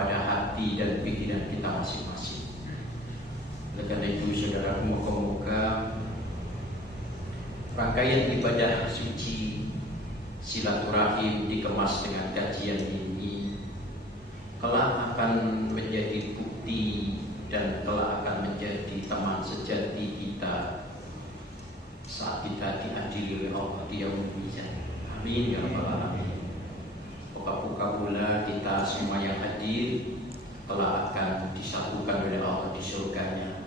kepada hati dan pikiran kita masing-masing. Oleh karena itu saudara, moga-moga rangkaian ibadah suci silaturahim dikemas dengan kajian ini kelak akan menjadi bukti dan kelak akan menjadi teman sejati kita saat kita diadili oleh Allah di yaumul mizan. Amin ya rabbal alamin. Moga-moga pula kita semua yang hadir kelak akan disatukan oleh Allah di surganya.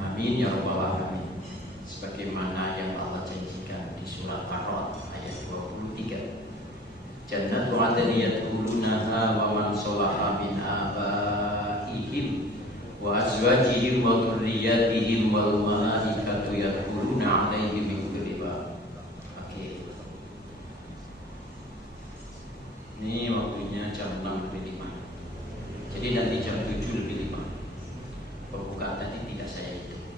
Amin ya rabbal alamin. Sebagaimana yang Allah janjikan di surat Ar-Ra'd ayat 23. Jannatu 'adnin yadkhulunaha wa man shalaha min abaihim wa azwajihim wa dzurriyyatihim wal malaikatu yadkhuluna 'alaihim min kulli bab. Oke. Ini waktunya jam 6:05. Jadi nanti jam 7:05. Pembukaan tadi tidak saya hitung.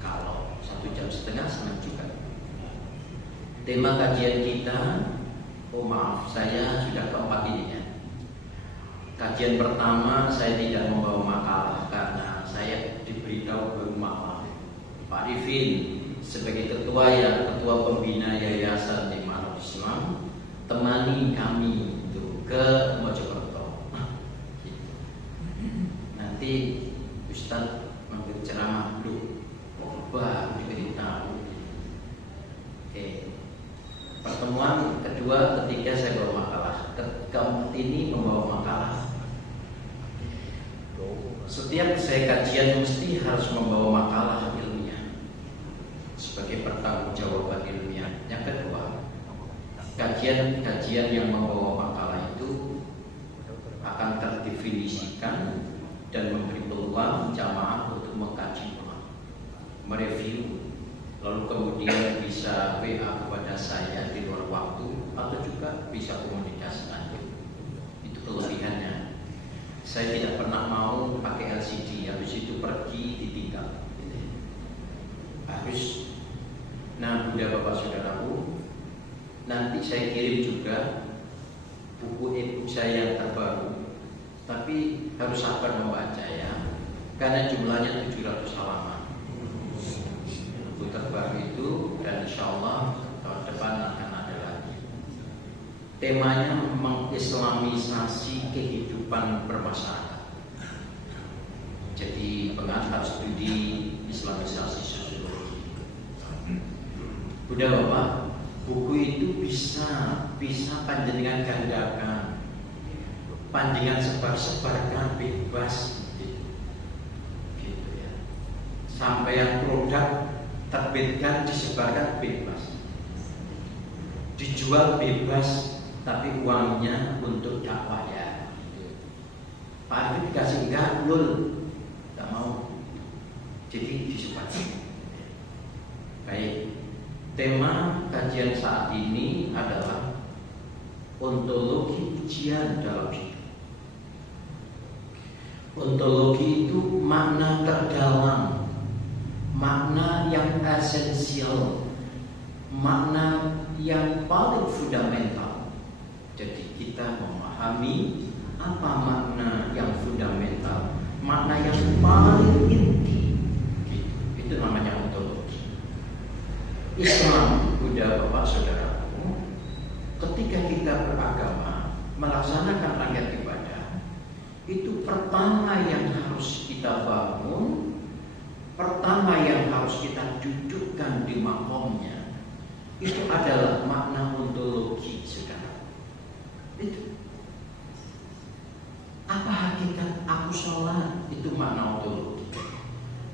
Kalau 1,5 jam senang juga. Tema kajian kita, saya sudah keempat ini ya. Kajian pertama saya tidak membawa makalah karena saya diberitahu baru maaf Pak Rifin sebagai ketua pembina Yayasan Imanul Islam temani kami itu ke Mojokerto. Nanti Ustaz memberi ceramah dulu, baru diberitahu. Oke. Pertemuan kedua, ketiga saya bawa makalah. Keempat ini membawa makalah. Setiap saya kajian mesti harus membawa makalah ilmiah sebagai pertanggungjawaban ilmiah. Yang kedua, kajian yang membawa makalah itu akan terdefinisikan dan memberi peluang jamaah untuk mengkaji ulang, mereview, lalu kemudian bisa WA kepada saya di luar waktu atau juga bisa komunikasi lanjut. Itu kelebihannya. Saya tidak pernah mau pakai LCD, habis itu pergi ditinggal. Harus. Nah, Bunda Bapak Saudaraku, nanti saya kirim juga buku e-book saya yang terbaru. Tapi harus sabar membaca ya, karena jumlahnya 700 halaman. Buku terbaru itu, dan insya Allah tahun depan akan ada lagi. Temanya mengislamisasi kehidupan bermasyarakat. Jadi pengantar studi Islamisasi sosiologi. Udah Bapak, buku itu bisa panjenengan gandakan, panjenengan sebar-sebarkan bebas gitu ya. Sampai yang produk terbitkan, disebarkan bebas, dijual bebas, tapi uangnya untuk dakwah ya. Pak Arif dikasih enggak, lul, enggak mau, jadi disebarkan. Baik, tema kajian saat ini adalah ontologi ujian dalam hidup. Ontologi itu makna terdalam, makna yang esensial, makna yang paling fundamental. Jadi kita memahami apa makna yang fundamental, makna yang paling inti. Itu namanya ontologi. Islam, Bunda Bapak Saudaraku, ketika kita beragama, melaksanakan rangkaian ibadah, itu pertama yang harus kita bangun, pertama yang harus kita dudukkan di makomnya, itu adalah makna ontologi, saudara. Itu apa hakikat aku sholat, itu makna ontologi.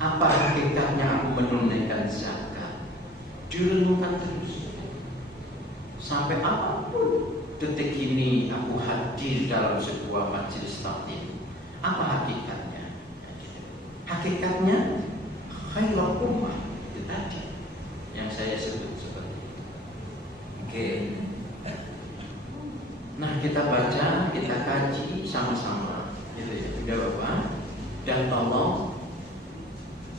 Apa hakikatnya aku menunaikan zakat, direnungkan terus. Sampai apapun detik ini aku hadir dalam sebuah majelis taklim, apa hakikatnya? Hakikatnya khairul ummah, itu tadi yang saya sebut seperti itu. Oke. Nah, kita baca, kita kaji sama-sama, gitu ya, udah Bapak. Dan tolong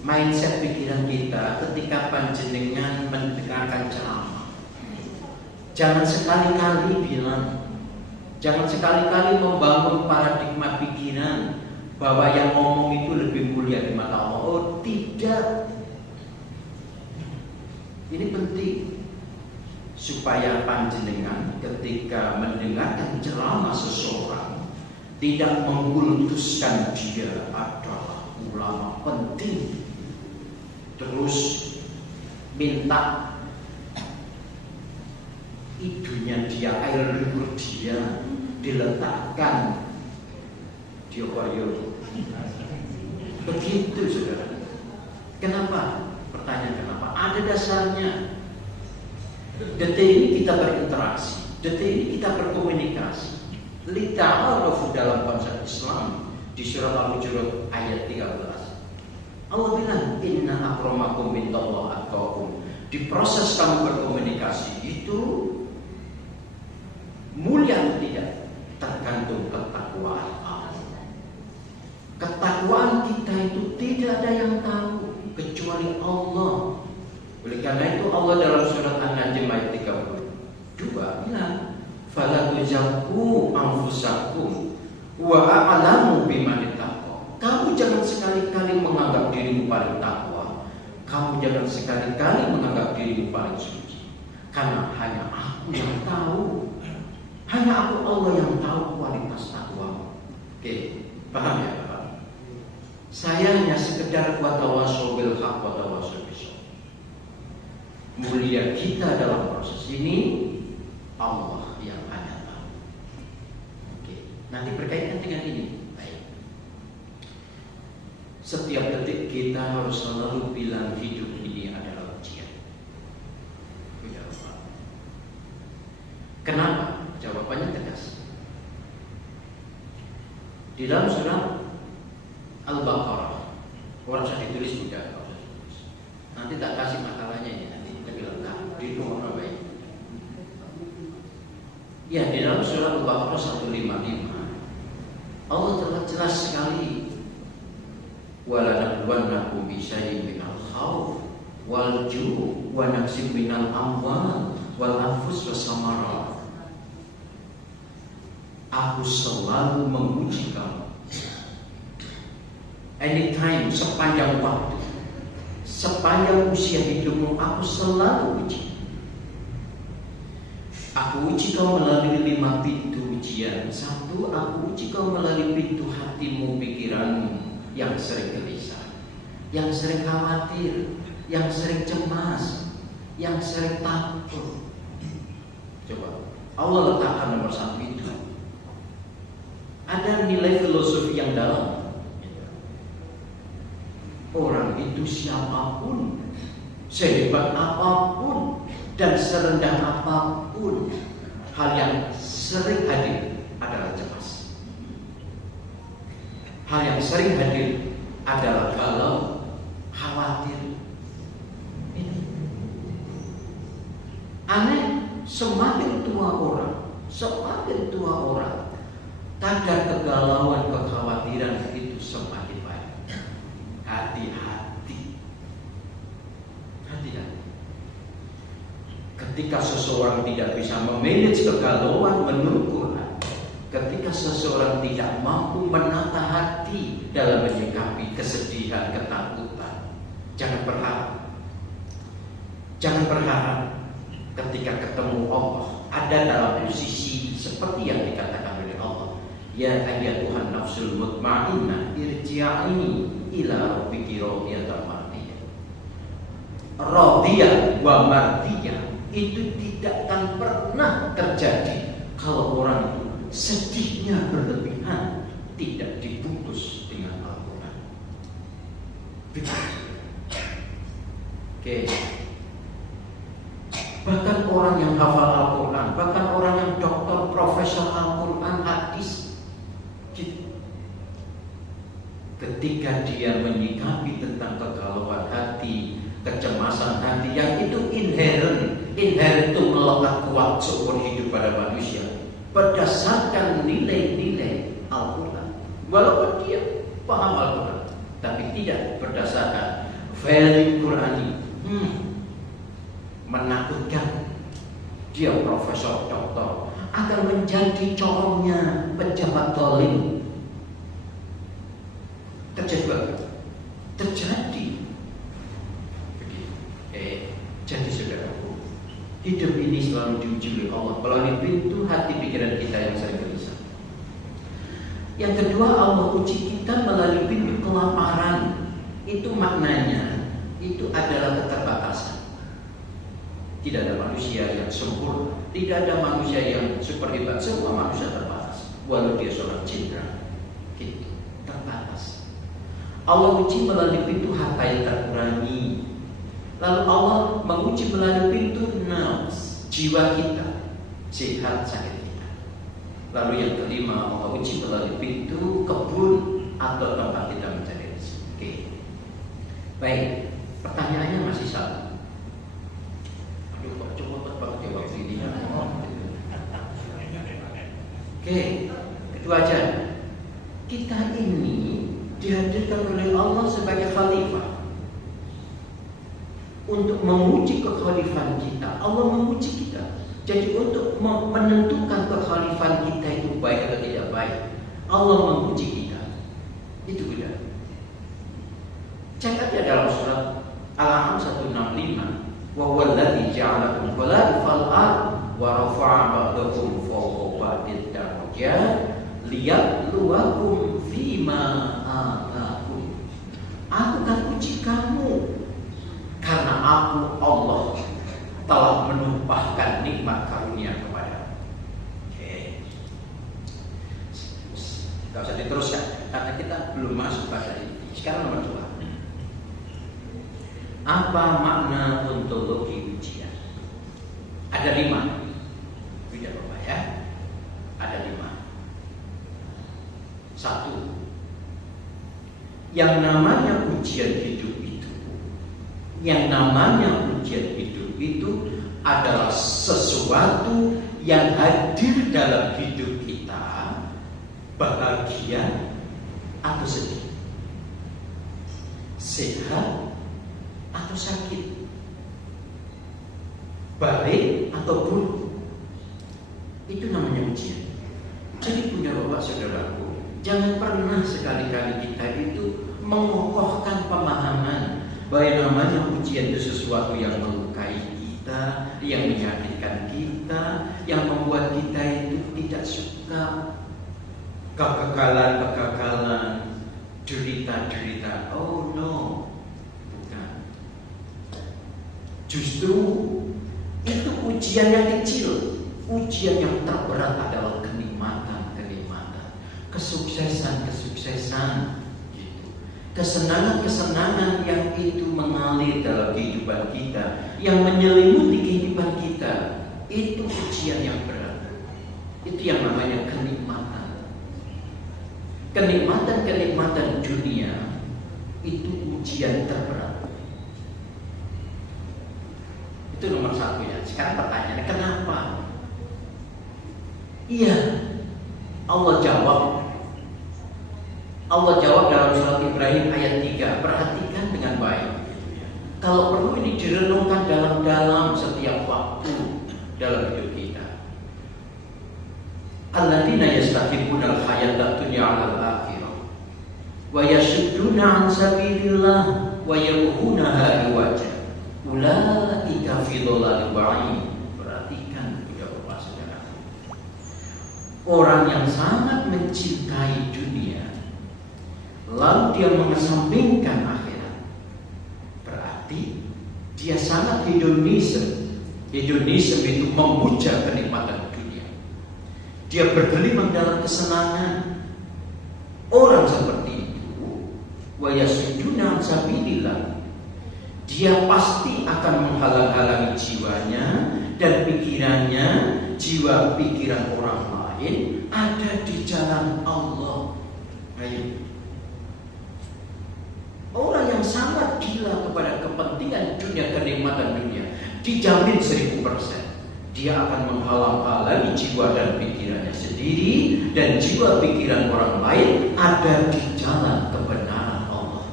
mindset pikiran kita ketika panjenengan mendengarkan ceramah, jangan sekali-kali bilang Jangan sekali-kali membangun paradigma pikiran bahwa yang ngomong itu lebih mulia di mata Allah. Oh tidak. Ini penting supaya panjenengan ketika mendengarkan ceramah seseorang tidak mengkultuskan dia adalah ulama penting, terus minta idunya dia, air liur dia diletakkan di aquarium. Begitu saudara. Kenapa? Pertanyaan kenapa? Ada dasarnya. Detik ini kita berinteraksi, detik ini kita berkomunikasi. Lita'arafu dalam konsep Islam di surah Al-Hujurat ayat 13. Allah bilang inna akramakum indallahi atqakum. Di proses kamu berkomunikasi itu mulia atau tidak tergantung ketakwaan. Ketakwaan kita itu tidak ada yang tahu kecuali Allah. Oleh karena itu Allah dalam surat An-Najm ayat 32 bilang fala tuzakku anfusakum wa a'lamu biman ittaqa. Kamu jangan sekali-kali menganggap dirimu paling takwa. Kamu jangan sekali-kali menganggap dirimu paling suci. Karena hanya aku yang tahu. Hanya aku Allah yang tahu kualitas takwa. Oke, paham ya Bapak? Saya hanya sekedar watawasau bil haq watawasau bis sabr. Mulia kita dalam proses ini Allah yang hanya tahu. Oke, nanti berkaitan dengan ini. Baik. Setiap detik kita harus selalu bilang hidup ini adalah ujian. Kenapa? Jawabannya tegas. Di dalam surah Al-Baqarah, orang saya ditulis juga. Nanti tak kasih makalahnya ini, nanti lebih lengkap di nomor berapa ini? Ya, di dalam surah Al-Baqarah 155 Allah telah jelas sekali walanabluwannakum bisyai'in minal khauf wal ju' wa naqsim minal amwal wal anfus was samarat. Aku selalu menguji kamu. Anytime, sepanjang waktu, sepanjang usia hidupmu, aku selalu uji. Aku uji kau melalui 5 pintu ujian. 1, aku uji kau melalui pintu hatimu, pikiranmu yang sering gelisah, yang sering khawatir, yang sering cemas, yang sering takut. Coba, Allah letakkan nomor 1 itu. Ada nilai filosofi yang dalam. Orang itu siapapun, sehebat apapun, dan serendah apapun, hal yang sering hadir adalah cemas. Hal yang sering hadir adalah galau, khawatir. Ini aneh, semakin tua orang, kadar kegalauan, kekhawatiran itu semakin banyak. Hati-hati. Ketika seseorang tidak bisa memanage kegalauan menurut Quran, ketika seseorang tidak mampu menata hati dalam menyikapi kesedihan, ketakutan, jangan berharap ketika ketemu Allah ada dalam posisi seperti yang dikatakan oleh Allah. Ya ayyatuhan nafsul mutmainnah irji'i ila rabbiki radiyatan mardiyah. Radiyah wa mardiyah itu tidak akan pernah terjadi kalau orang itu sedihnya berlebihan, tidak dibungkus dengan Al-Quran. Oke. Bahkan orang yang hafal Al-Quran, bahkan orang yang doktor, profesor Al-Quran, hadis, ketika dia menyikapi tentang kegalauan hati, kecemasan hati yang itu inherent itu melekat kuat seumur hidup pada manusia berdasarkan nilai-nilai Al-Quran. Walaupun dia paham Al-Quran, tapi tidak berdasarkan value Qurani. Menakutkan. Dia profesor, doktor, akan menjadi corongnya pejabat zalim. Terjadi. Jadi saudaraku, hidup ini selalu diuji oleh Allah melalui pintu hati pikiran kita yang sering gelisah. Yang kedua, Allah uji kita melalui pintu kelaparan. Itu maknanya, itu adalah keterbatasan. Tidak ada manusia yang sempurna, tidak ada manusia yang super hebat. Semua manusia terbatas, walau dia seorang jenderal, gitu, terbatas. Allah uji melalui pintu harta yang terkurangi. Lalu Allah menguji melalui pintu nafs, jiwa kita, sehat sakit kita. Lalu yang kelima, Allah uji melalui pintu kebun atau tempat kita mencari rezeki. Oke. Baik, pertanyaannya masih satu. Aduh, kok cepet banget ya waktu ini. Oke, itu aja. Kita ini dihadirkan oleh Allah sebagai khalifah untuk menguji kekhalifahan kita. Allah menguji kita. Jadi untuk menentukan kekhalifahan kita itu baik atau tidak baik, Allah menguji kita. Itu benar. Cek aja dalam surat Al-An'am 165. Wa huwa alladzi ja'alakum khalifal ardh wa rafa'a ba'dakum fawqa ba'din darajat liyabluwakum fima atakum. Aku akan uji kamu karena aku Allah telah menumpahkan nikmat karunia kepadamu. Oke. Gak usah diteruskan karena kita belum masuk pada ini. Sekarang nomor 2. Apa makna ontologi ujian? Ada 5. Tidak Bapak ya. Ada 5. 1. Yang namanya ujian hidup itu, yang namanya ujian hidup itu adalah sesuatu yang hadir dalam hidup kita, bahagia atau sedih, sehat atau sakit, baik atau buruk. Itu namanya ujian. Jadi punya Bapak saudaraku, jangan pernah sekali-kali kita itu mengokohkan pemahaman bahwa yang namanya ujian itu sesuatu yang melukai kita, yang menyakitkan kita, yang membuat kita itu tidak suka, kegagalan, derita-derita. Oh no, bukan. Justru itu ujian yang kecil. Ujian yang terberat adalah kenikmatan, kesuksesan, gitu. Kesenangan yang itu mengalir dalam kehidupan kita, yang menyelimuti kehidupan kita. Itu ujian yang berat. Itu yang namanya kenikmatan. Kenikmatan dunia itu ujian terberat. Itu nomor 1 ya. Sekarang pertanyaannya, kenapa? Iya, Allah jawab dalam surat Ibrahim ayat 3. Perhatikan dengan baik. Kalau perlu ini direnungkan dalam setiap waktu dalam hidup kita. Alladzina yastahibbuna al-hayata dunya 'alal akhirah wa yasudduna 'an sabilillah wa yabghunaha iwaja. Ulaika fi dhalalin ba'id. Perhatikan juga Bapak Saudara. Orang yang sangat mencintai dunia lalu dia mengesampingkan akhirat, berarti dia sangat hedonisme. Hedonisme itu memuja kenikmatan dunia. Dia bergelimang dalam kesenangan. Orang seperti itu wa yasudduna 'an sabilillah, dia pasti akan menghalang-halangi jiwanya dan pikirannya. Jiwa pikiran orang lain ada di jalan Allah. Ayo. Orang yang sangat gila kepada kepentingan dunia, kenikmatan dunia, dijamin 1000% dia akan menghalang-halangi jiwa dan pikirannya sendiri, dan jiwa pikiran orang lain ada di jalan kebenaran Allah.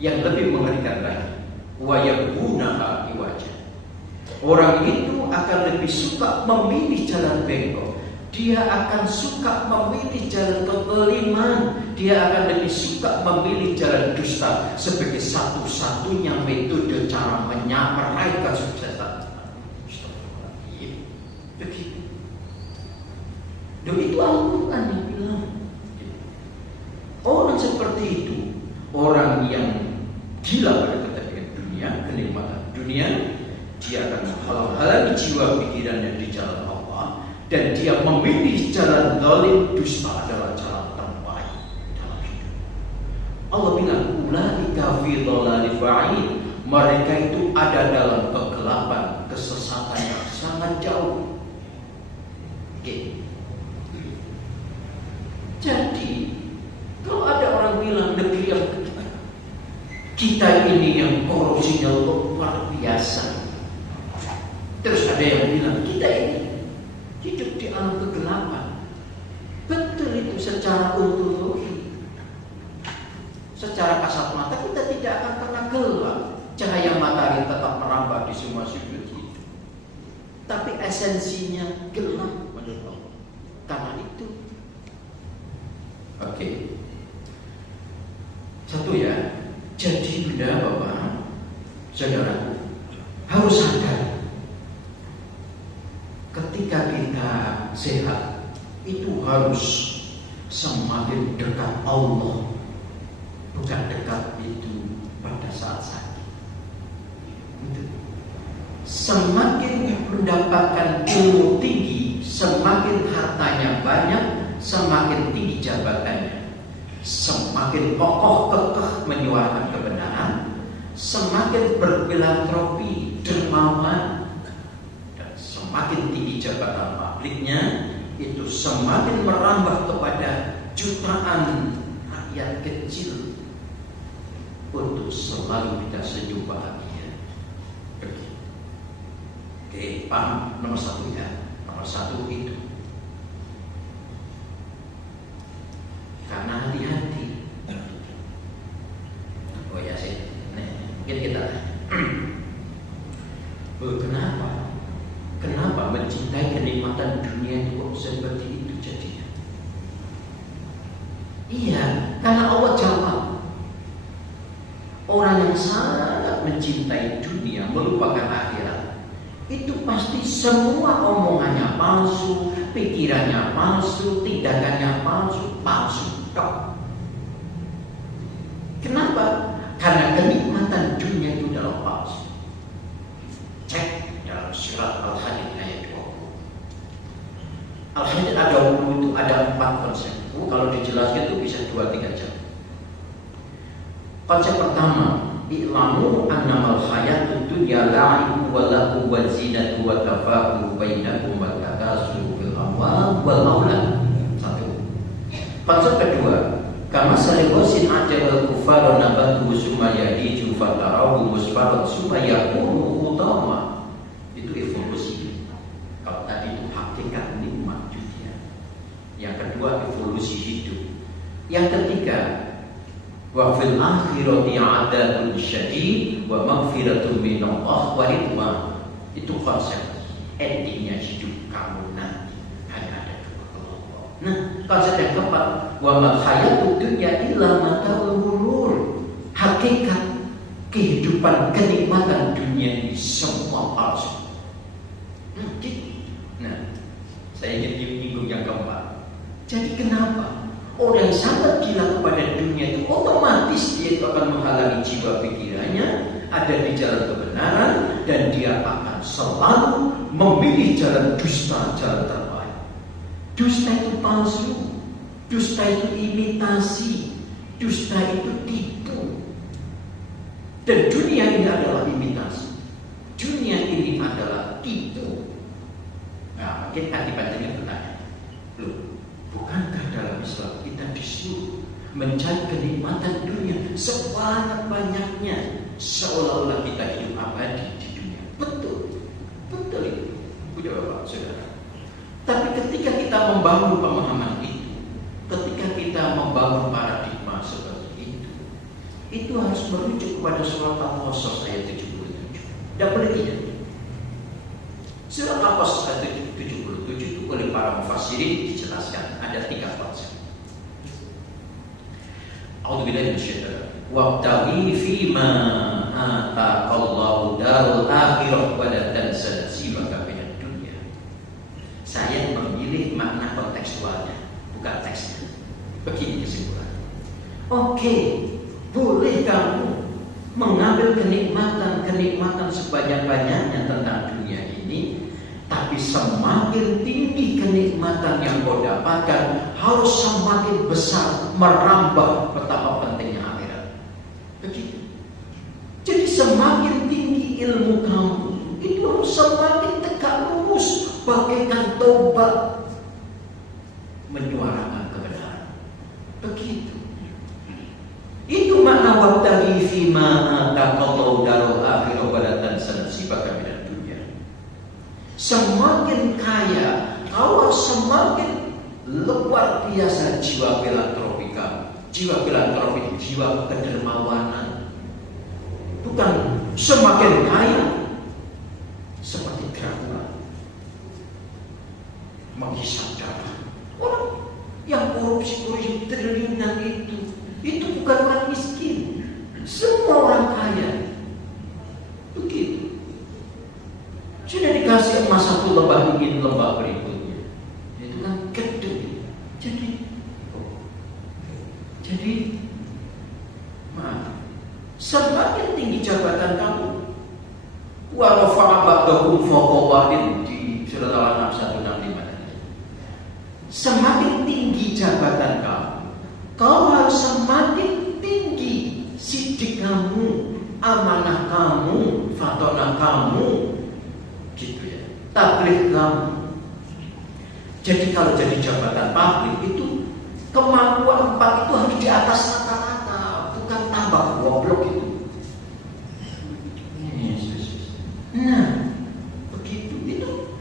Yang lebih mengerikan lagi, wa yabghunaha iwaja. Orang itu akan lebih suka memilih jalan bengkok. Dia akan suka memilih jalan kezaliman. Dia akan lebih suka memilih jalan dusta sebagai satu-satunya metode cara meraih kesuksesan. Begitu. Dan itu Al-Quran yang bilang. Orang seperti itu, orang yang gila pada kepentingan dunia, kenikmatan dunia, dia akan menghalang-halangi jiwa pikirannya di jalan Allah, dan dia memilih jalan zalim. Dusta adalah jalan terbaik dalam hidup. Allah bilang, ulaika fi dhalalin ba'id. Mereka itu ada dalam kegelapan, kesesatan yang sangat jauh. Oke. Jadi kalau ada orang bilang negeri yang kita ini yang korupsinya luar biasa, terus ada yang bilang kita ini hidup di alam kegelapan. Betul itu secara ontologi. Secara kasat mata kita tidak akan pernah gelap. Cahaya matahari tetap merambah di semua sudut hidup. Tapi esensinya gelap menurut Allah. Karena itu. Oke. Satu ya. Jadi Bunda, Bapak, Saudara, harus sadar ketika kita sehat itu harus semakin dekat Allah, bukan dekat itu pada saat sakit. Semakin mendapatkan ilmu tinggi, semakin hartanya banyak, semakin tinggi jabatannya, semakin kokoh kekeh menyuarakan kebenaran, semakin berfilantropi, dermawan, dan semakin tinggi jabatan publiknya, itu semakin merambah kepada jutaan rakyat kecil untuk selalu kita senyum bahagia. Oke, paham? Nomor satu ya. Nomor satu itu. Karena hati-hati. Oh ya sih. Mungkin kita. Kenapa mencintai kenikmatan dunia itu kok seperti itu jadinya? Iya, karena Allah jawab. Orang yang sangat mencintai dunia melupakan akhirat, itu pasti semua omongannya palsu, pikirannya palsu, tindakannya palsu tok. Kenapa? Karena kenikmatan dunia itu adalah palsu. Cek dalam surat Al-Hadid ayat 20. Al-Hadid ada 20 itu ada 4 konsep. Kalau dijelaskan itu bisa 2-3 jam. Konsep pertama, i'lamu annamal hayatud dunya la'ibun wa lahu wa zinatu wa tafakhuru bainakum wa takasuru fil amwal wal aulad. Satu. Konsep kedua, kama saliwasin ajal kufar nabatu summa yadiju fatarahu musfarat summa yakunu utama. Itu evolusi. Kalau tadi itu hakikat nikmat dunia. Yang kedua, evolusi hidup. Yang ketiga, wa fil akhirati 'adzabun syadid wa maghfiratun minallah wa ridwan. Itu konsep endingnya hidup kamu nanti hanya ada 2 kelompok. Nah, konsep yang keempat, wa ma hayatud dunya illa mata'ul ghurur. Hakikat kehidupan kenikmatan dunia ini semua palsu. Nah, saya ingin menyinggung yang keempat. Jadi kenapa orang yang sangat gila kepada dunia itu otomatis dia itu akan menghalangi jiwa pikirannya ada di jalan kebenaran, dan dia akan selalu memilih jalan dusta, jalan terbaik. Dusta itu palsu, dusta itu imitasi, dusta itu tipu. Dan dunia ini adalah imitasi, dunia ini adalah tipu. Nah, mungkin hati-hatinya bertanya, loh, bukankah dalam Islam kita disuruh mencari kenikmatan dunia sebanyak-banyaknya, seolah-olah kita hidup abadi di dunia? Betul, betul itu, punya Bapak Saudara. Tapi ketika kita membangun pemahaman itu, ketika kita membangun paradigma seperti itu harus merujuk kepada surat Al-Qasas ayat 77. Tidak boleh tidak. Surat Al-Qasas ayat 77 jelaskan ada 3 konsep. A'udzubillahi minasyaitonir rajim. Wabtaghi fima ataqallahu darul akhirah wa la tansa nasibaka minad dunya. Saya memilih makna kontekstualnya, bukan teksnya. Begini kesimpulan. Oke, boleh kamu mengambil kenikmatan sebanyak-banyaknya tentang dunia ini, tapi semakin tinggi kenikmatan yang kau dapatkan, harus semakin besar merambah betapa pentingnya akhirat. Begitu. Jadi semakin tinggi ilmu kamu, itu harus semakin tegak lurus, bagaikan tobat menyuarakan kebenaran. Begitu. Itu makna wabtaghi fima ataqallahu darul akhirah wa la tansa nasibaka minad dunya. Semakin kaya, kau semakin luar biasa jiwa filantropi kamu. Jiwa filantropi, jiwa kedermawanan. Bukan semakin kaya seperti Dracula menghisap darah. Orang yang korupsi triliunan itu bukan orang miskin, semua orang kaya. Begitu. Sudah dikasih emas 1 lembah, ingin lembah berikutnya. Itu kan gede. Jadi maaf, semakin tinggi jabatan kamu, wa rafa'a ba'dakum fawqa ba'din di surat Al-An'am 165. Semakin tinggi jabatan kamu, kau harus semakin tinggi sidik kamu, amanah kamu, fatonah kamu, gitu ya, tabligh kamu. Jadi kalau jadi jabatan publik itu kemampuan 4 itu harus di atas rata-rata, bukan tambah goblok itu. Nah, begitu.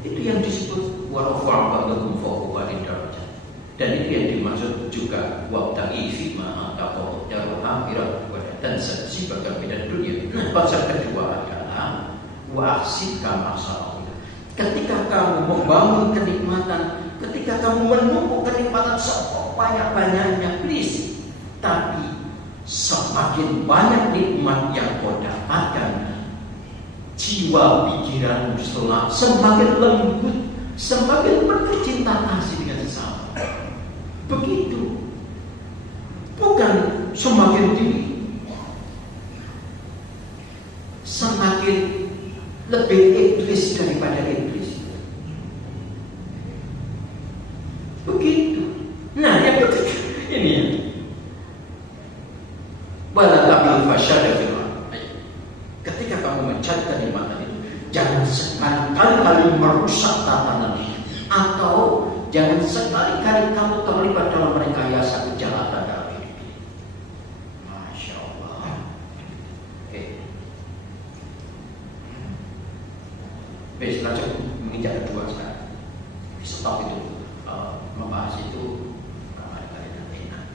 Itu yang disebut warafa'a ba'dakum fawqa ba'din darajat. Dan itu yang dimaksud juga wabtaghi fima ataqallahu darul akhirah wa la tansa nasibaka minad dunya. Nah, konsep kedua adalah wa ahsin kama ahsanallah. Ketika kamu membangun kenikmatan, ketika kamu menumpuk kenikmatan sebanyak-banyaknya, please, tapi semakin banyak nikmat yang kau dapatkan, jiwa pikiranmu semakin lembut, semakin penuh cinta kasih dengan sesama. Begitu. Bukan semakin tinggi, semakin lebih iblis daripada iblis. Begitu. Nah, yang ketiga ini ya. Wala tabil fasyada fil ardh. Ketika kamu mencari kenikmatan itu, jangan sekali-kali merusak tatanan atau jangan sekali-kali kamu terlibat dalam rekayasa kejahatan dalam hidup ini. Masya Allah. Oke. Baik, selanjutnya menginjak kedua sekarang. Stop itu. Membahas itu kali enak.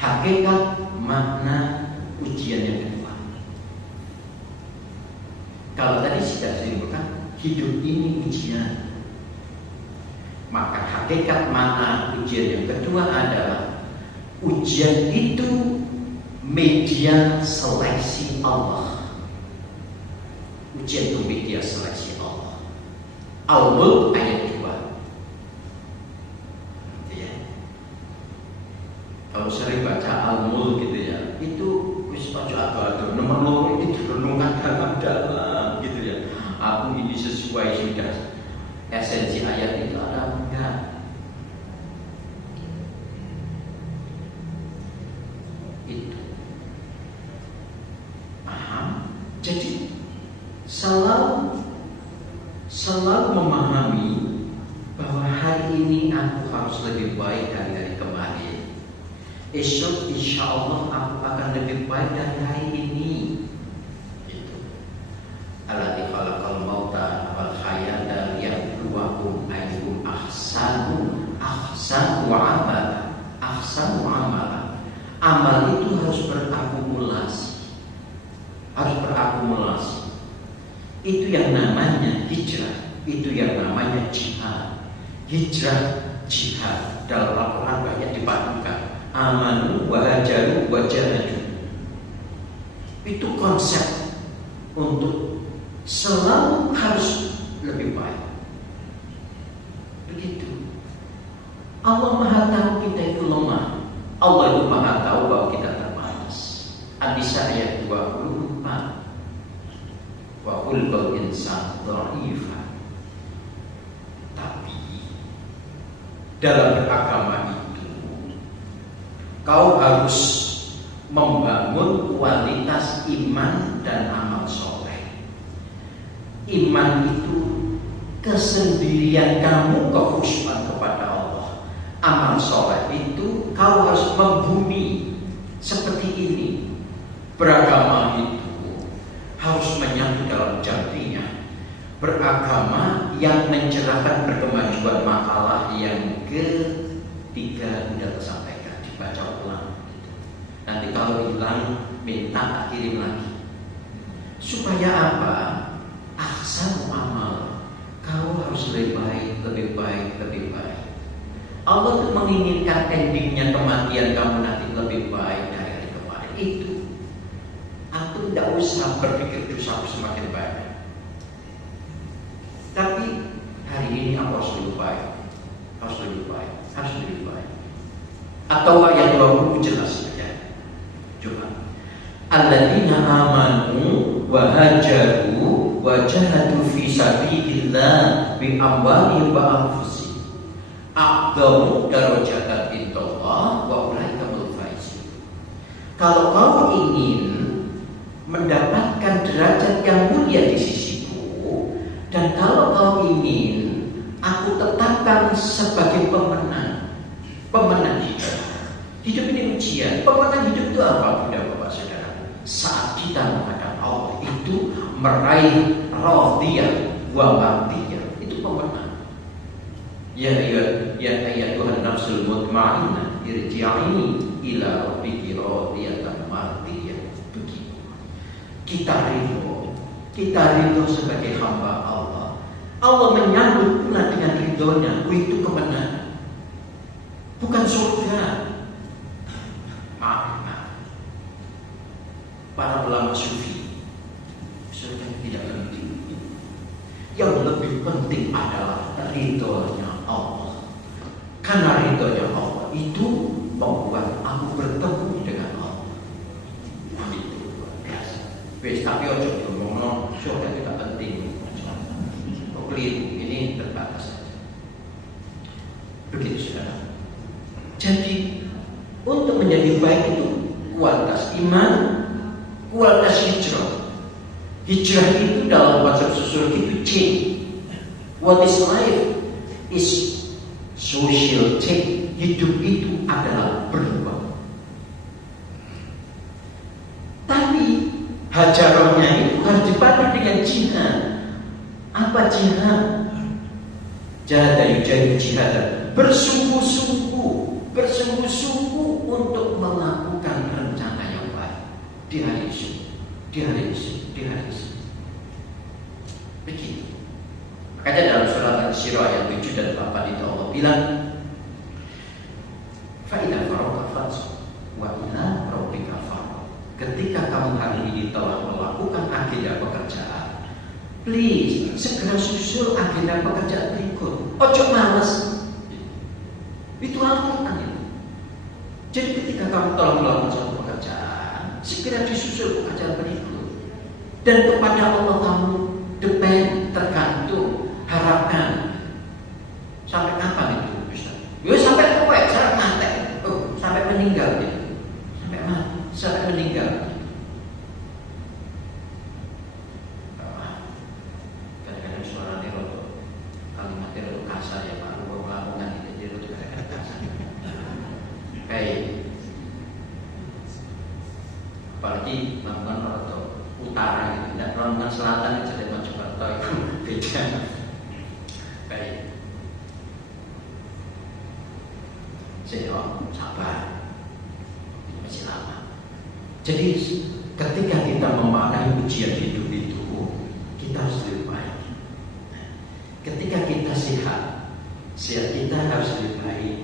Hakikat makna ujian yang kedua. Kalau tadi sudah disebutkan hidup ini ujian, maka hakikat makna ujian yang kedua adalah ujian itu media seleksi Allah. Ujian itu media seleksi Allah. Al-Mulk ayat 2. Ya. Kalau sering baca Al-Mulk gitu ya, itu wis baca atau nomor itu renungan dalam gitu ya. Aku ini sesuai sudah esensi ayat itu ada enggak? Itu paham? Jadi selalu memahami bahwa hari ini aku harus lebih baik dari hari kemarin. Esok insya Allah aku akan lebih baik dari hari ini. Gitu. Alladzi khalaqal mauta wal hayata liyabluwakum ayyukum ahsanu amala. Amal itu harus berakumulasi. Itu yang namanya hijrah, itu yang namanya jihad, hijrah, jihad. Dalam Al-Quran banyak dipadukan. Amanu wa hajaru wa jahadu. Itu konsep untuk selalu harus lebih baik. Begitu. Allah Maha tahu kita itu lemah. Allah itu Maha tahu bahwa kita terbatas. An-Nisa ayat 24. Wa ulqal insan dha'ifa. Tapi dalam beragama itu kau harus membangun kualitas iman dan amal soleh. Iman itu kesendirian kamu, kekhusyuan kepada Allah. Amal soleh itu kau harus membumi seperti ini. Beragama itu harus menyatu dalam jadinya. Beragama yang mencerahkan berkemajuan. Makalah yang ketiga sudah tersampaikan, dibaca ulang. Nanti kalau hilang minta kirim lagi. Supaya apa? Ahsan amal. Kau harus lebih baik, lebih baik, lebih baik. Allah tuh menginginkan endingnya kematian kamu nanti lebih baik dari hari kemarin. Itu. Aku tidak usah berpikir dosa semakin banyak. Tapi hari ini aku harus lebih baik. Harus lebih baik. Harus lebih baik. Atau ayat 20 jelas saja. Coba. Alladzina amanu wa hajaru wa jahadu fi sabilillah bi amwalihim wa anfusihim a'dhamu darajatan indallah wa ulaika humul faizun. Kalau kau ingin mendapatkan derajat yang mulia di sisiku, dan kalau kau ingin aku tetapkan sebagai pemenang hidup. Hidup ini ujian. Pemenang hidup itu apa, Bunda Bapak Saudara? Saat kita menghadap Allah itu meraih radhiyah wa mardiyah, itu pemenang. Ya Tuhan nafsul mutmainnah irji'i ila rabbiki radhiyatan mardiyah. Begitu. Kita ridho sebagai hamba Allah. Allah menyambut pula dengan ridhonya. Itu kemenangan, bukan surga. Maaf. Para ulama sufi surga tidak penting. Yang lebih penting adalah ridhonya Allah. Karena ridhonya Allah itu membuat aku bertemu dengan Allah. Itu luar biasa. Tapi ojo ngomong surga tidak penting. Keliru, ini terbatas saja. Begitu saudara. Jadi untuk menjadi baik itu kualitas iman, kualitas hijrah. Hijrah itu dalam konsep sosiologi itu change. What is life is social change. Hidup itu adalah berubah. Tapi hajarahnya itu harus dipadu dengan jihad. Apa jihad? Jihad jihad. Bersungguh-sungguh untuk melakukan rencana yang baik di hari esok, di hari esok. Begitu. Makanya dalam surat Al-Syirah ayat 7 dan 8 itu Allah bilang, fa idza faragta fansab wa ila rabbika farghab. Ketika kamu hari ini telah melakukan agenda pekerjaan, please segera susul agenda pekerjaan berikut. Ojo malas. Itu Al-Quran itu. Jadi ketika kamu telah melakukan suatu pekerjaan, segera disusul pekerjaan berikut. Dan kepada Allah kamu depend, tergantung, harapkan. Sampai kapan itu bisa? Ya sampai tua, sampai mati, sampai meninggal gitu. Sampai meninggal. Kadang-kadang suaranya rodo, kalimatnya rodo kasar ya Pak. Lamongan itu jadi rodo kadang-kadang kasar. Baik. Apalagi Lamongan rodo utara gitu, dan Lamongan selatan itu jadi Mojokerto itu beda. Baik. Saya sabar, masih lama. Jadi ketika kita memaknai ujian hidup itu, kita harus lebih baik. Ketika kita sehat Siar kita harus lebih baik.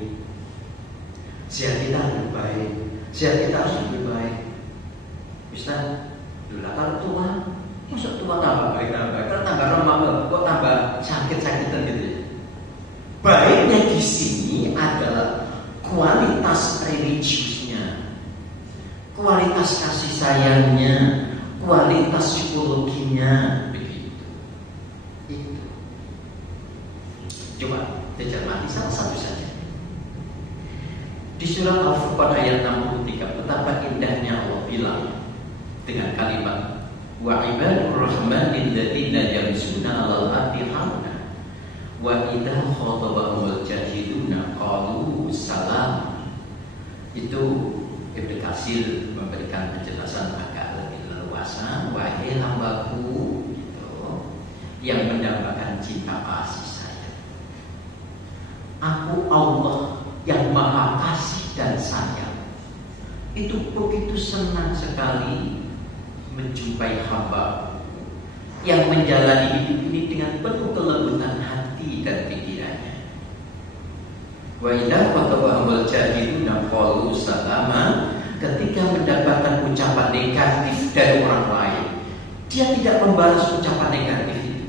Siar kita lebih baik. Siar kita harus lebih baik. Ustaz, dulu kalau tua, masuk tua tambah baik, kalau tambah remah kok tambah sakit-sakitan gitu ya. Baiknya di sini adalah kualitas religiusnya, kualitas kasih sayangnya, kualitas psikologinya, begitu. Itu. Coba dicermati salah satu saja. Di surat Al-Furqan ayat 63, betapa indahnya Allah bilang dengan kalimat wa ibadur rahmanil ladzina yamshuna 'alal ardi hauna wa idza khatabahumul jahiluna qalu salam. Itu Ibnu Katsir memberikan penjelasan agak lebih leluasa. Wahai hambaku, gitu, yang mendapatkan cinta kasih saya, aku Allah yang maha kasih dan sayang, itu begitu senang sekali menjumpai hamba yang menjalani hidup ini dengan penuh kelembutan hati dan pikirannya. Wa idza khatabahumul jahiluna qalu salama. Ketika mendapatkan ucapan negatif dari orang lain, dia tidak membalas ucapan negatif itu,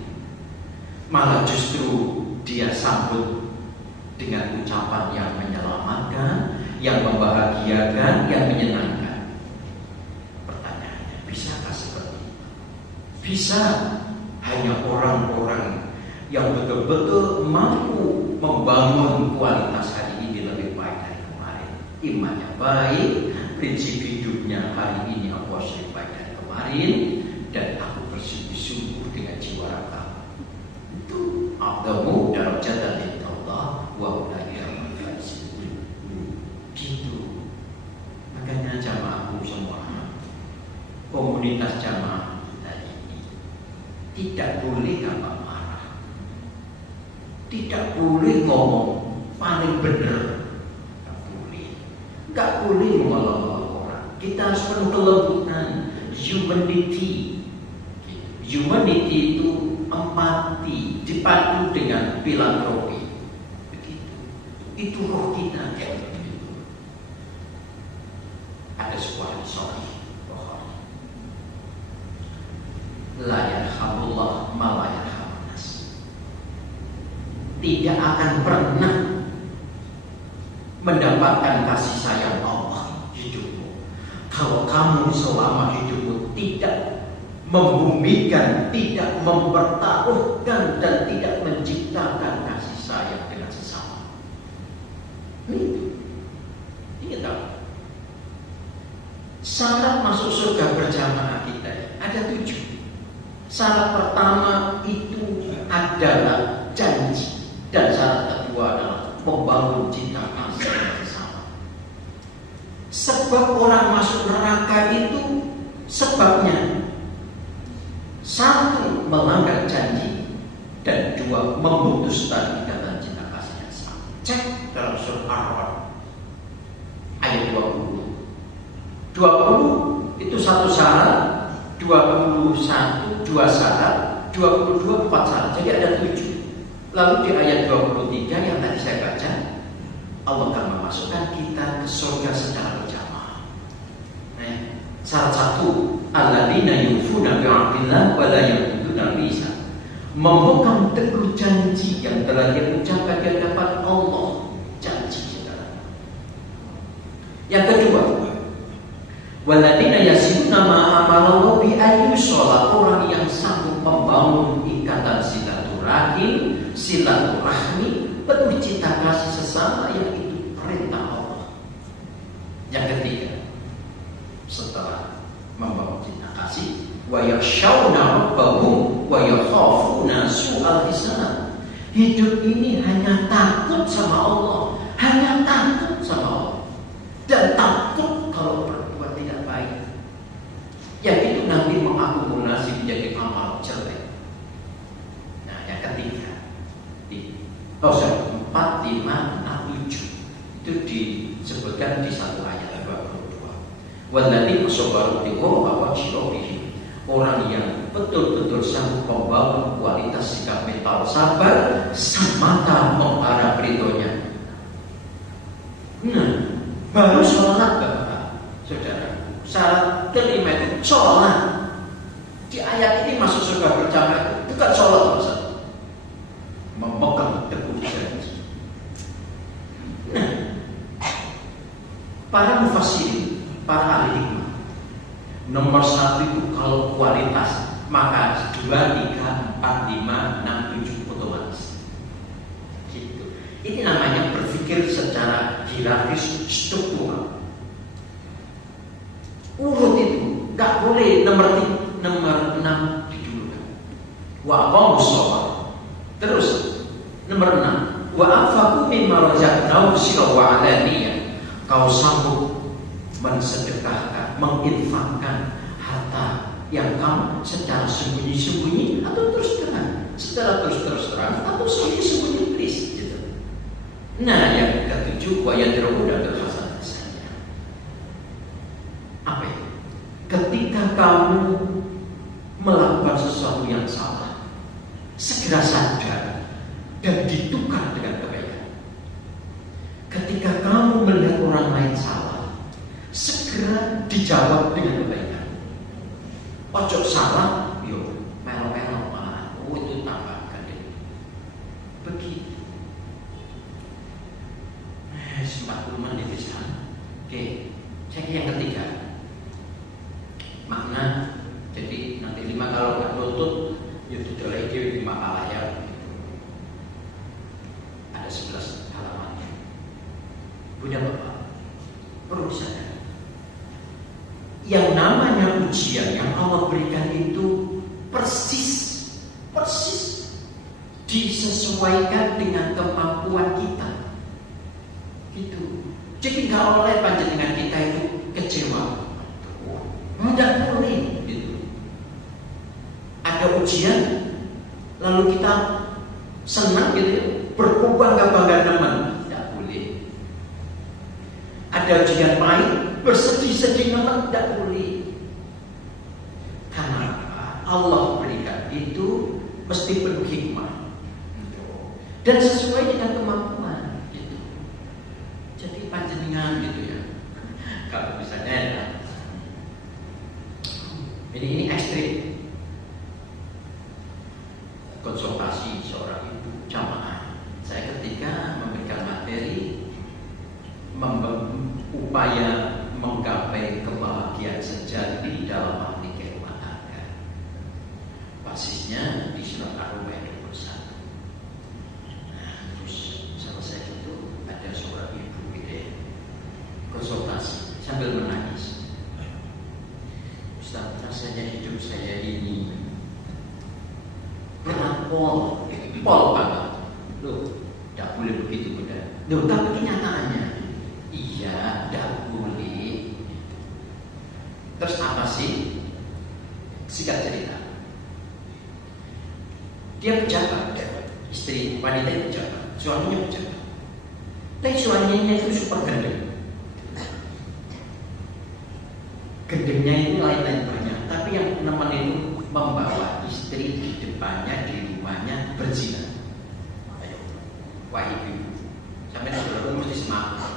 malah justru dia sambut dengan ucapan yang menyelamatkan, yang membahagiakan, yang menyenangkan. Pertanyaannya, bisakah seperti itu? Bisa. Hanya orang-orang yang betul-betul mampu membangun kualitas hari ini lebih baik dari kemarin. Imannya baik, prinsip hidupnya hari ini aku lebih baik dari kemarin, dan aku bersungguh-sungguh dengan jiwa raga. Itu a'dhamu darajatan inda Allah wa ulaika al-faizun. Gitu. Makanya jamaahku semua, komunitas jamaah kita ini tidak boleh gampang marah, tidak boleh ngomong paling benar, nggak boleh mengolok-olok orang. Kita harus penuh kelembutan, humanity. Humanity itu empati, dipadu dengan filantropi. Begitu. Itu roh kita. Ada sebuah hadis la yarhamullah ma la yarhamun nas. Tidak akan pernah mendapatkan kasih sayang Allah hidupmu kalau kamu selama hidupmu tidak membumikan, tidak mempertaruhkan, dan tidak menciptakan kasih sayang dengan sesama. Itu ingat tak? Syarat masuk surga berjamaah kita ada 7. Syarat pertama itu adalah janji, dan syarat kedua adalah membangun cinta kasih yang bersama. Sebab orang masuk neraka itu sebabnya 1. melanggar janji, dan 2. memutus tali ikatan cinta kasih yang sama. Cek dalam surah Ar-Ra'd ayat 20. 20 itu 1 syarat, 21 2 syarat, 22 4 syarat. Jadi ada 7. Lalu di ayat 23 yang tadi saya baca, Allah akan memasukkan kita ke surga secara berjamaah. Syarat 1, alladzina yufuna bi'ahdillah wa la yanquduna al-mitsaq. Memegang teguh janji yang telah dia ucapkan di hadapan Allah. Janji saudara. Yang kedua, walladzina yasiluna ma amara bi ayyusholat. Orang yang sanggup membangun ikatan silaturahmi, penuh cinta kasih sesama, yang itu perintah Allah. Yang ketiga, setelah membangun cinta kasih, wa yakhshawna rabbahum wa yakhafuna su'al hisab. Hidup ini hanya takut sama Allah, hanya takut sama Allah, dan takut kalau berbuat tidak baik. Yang itu nanti mengakumulasi menjadi amal jelek. Nah, yang ketiga, 4, 5, 6, 7 itu disebutkan di 1 ayat 22. Walladzina sabaru ibtigha'a wajhi rabbihim. Orang yang betul-betul sanggup membawa kualitas sikap mental sabar semata mengharap ridhonya. Nah, baru sholat Bapak, Saudara. Syarat kelima itu sholat. Di ayat ini masuk surga pertama itu bukan sholat maksud, memegang teguh janji. Nah, para mufassirin, para ahli hikmah, nomor satu itu kalau kualitas, maka 2, 3, 4, 5, 6, 7 otomatis. Gitu. Ini namanya berpikir secara hierarkis struktural. Urut itu nggak boleh nomor 6 didulukan. Wa aqamus shalah. Terus nomor 6, wa anfaqu mimma razaqnahum sirran wa alaniyah. Kau sanggup mensedekahkan, menginfakkan harta yang kamu secara sembunyi-sembunyi atau terus terang, secara terus terang atau sembunyi-sembunyi please gitu. Nah, yang ketujuh wa yadra'u dan hasanah saja. Apa itu? Ketika kamu melakukan sesuatu yang salah, segera sadar dan ditukar dengan kebaikan. Ketika kamu melihat orang lain salah, segera dijawab dengan kebaikan. Ojo salah, yo melo-melo malah, itu tambah gede. Begitu. 40 menit bisa. Oke, cek yang ketiga. Makna, jadi nanti 5 kalau nggak nutut, ya sudah lagi 5 makalah ya. Ada 11 halamannya. Punya Bapak, perlu disadari. Yang namanya ujian yang Allah berikan itu persis disesuaikan dengan kemampuan kita. Gitu. Jadi nggak oleh panjenengan kita itu kecewa. Tidak boleh. Gitu. Ada ujian, lalu kita senang gitu, berbangga-bangga teman. Tidak boleh. Ada ujian pahit, bersedih-sedih teman. Tidak boleh. Karena Allah berikan itu mesti penuh hikmah dan sesuai dengan kemampuan. Gitu. Jadi panjenengan gitu ya. Kalau misalnya ya, ini ekstrim. Konsultasi seorang ibu jamaah. Saya ketika memberikan materi upaya menggapai kebahagiaan sejati dalam arti rumah tangga. Basisnya di surat Ar-Rum 21. Nah, terus selesai itu ada seorang ibu gitu, konsultasi sambil menangis. Ustaz, rasanya hidup saya ini berat pol banget. Loh, tidak boleh begitu Bunda. Loh, tapi kenyataannya iya, tidak boleh. Terus apa sih? Singkat cerita, dia pejabat, istri wanita itu pejabat, suaminya pejabat. Tapi suaminya itu super gendeng. Gendengnya itu lain-lain banyak, tapi yang nemenin itu membawa istri di depannya, di rumahnya berzina. Ayo, wah ibu, sampai saudara mesti semangat.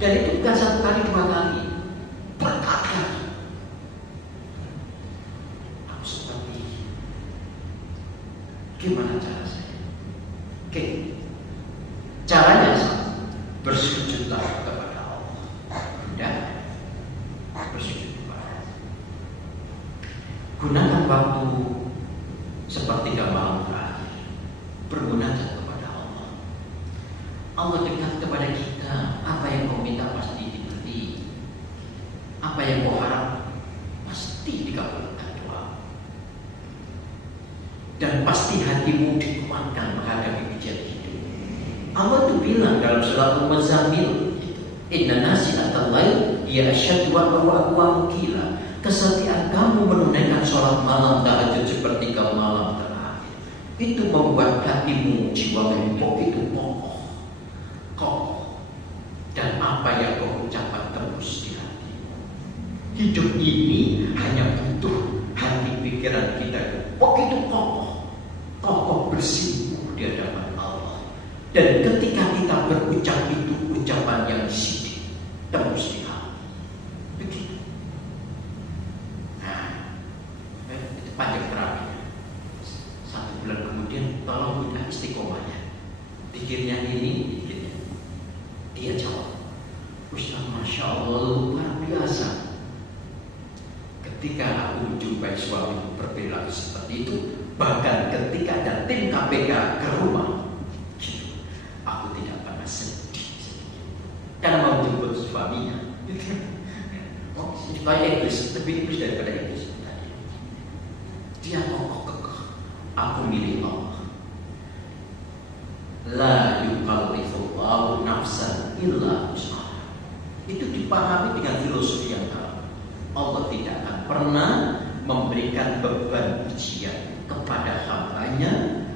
Dan itu bukan 1 kali 2 kali, berkali-kali. Aku seperti gimana cara saya? Oke, caranya bersujudlah kepada Allah. Bunda, bersujud kepada Allah. Gunakan waktu sepertiga malam terakhir, bermunajat kepada Allah. Allah dekat kepada kita. Apa yang kau minta pasti diberi. Apa yang kau harap pasti dikabulkan doa. Dan pasti hatimu dikuatkan menghadapi ujian hidup. Allah itu bilang dalam surat Al-Muzammil, inna nasi'atal lail hiya asyaddu wa aqwa qila. Kesetiaan kamu menunaikan sholat malam tahajud seperti ke malam terakhir itu membuat hatimu, jiwamu begitu kokoh. Dan apa yang kau ucapkan terus di hati. Hidup ini hanya butuh hati pikiran kita begitu kokoh bersimpuh di hadapan Allah. Dan ketika kita berucap itu ucapan yang sidik, tembus di hati. Begitu. Nah, itu panjang terapi. 1 bulan kemudian tolong minta istiqomahnya. Pikirnya ini, pikirnya. Dia jawab, Ustaz, Masya Allah, luar biasa. Ketika aku menjumpai suami berperilaku seperti itu, bahkan ketika ada tim KPK ke rumah, aku tidak pernah sedih. Karena mau jemput suaminya. Supaya iblis, lebih iblis daripada iblis. Dia kokoh kekeh. Aku milik Allah. La yukallifullahu nafsan illa wus'aha. Itu dipahami dengan filosofi yang dalam. Allah tidak akan pernah memberikan beban ujian kepada hambanya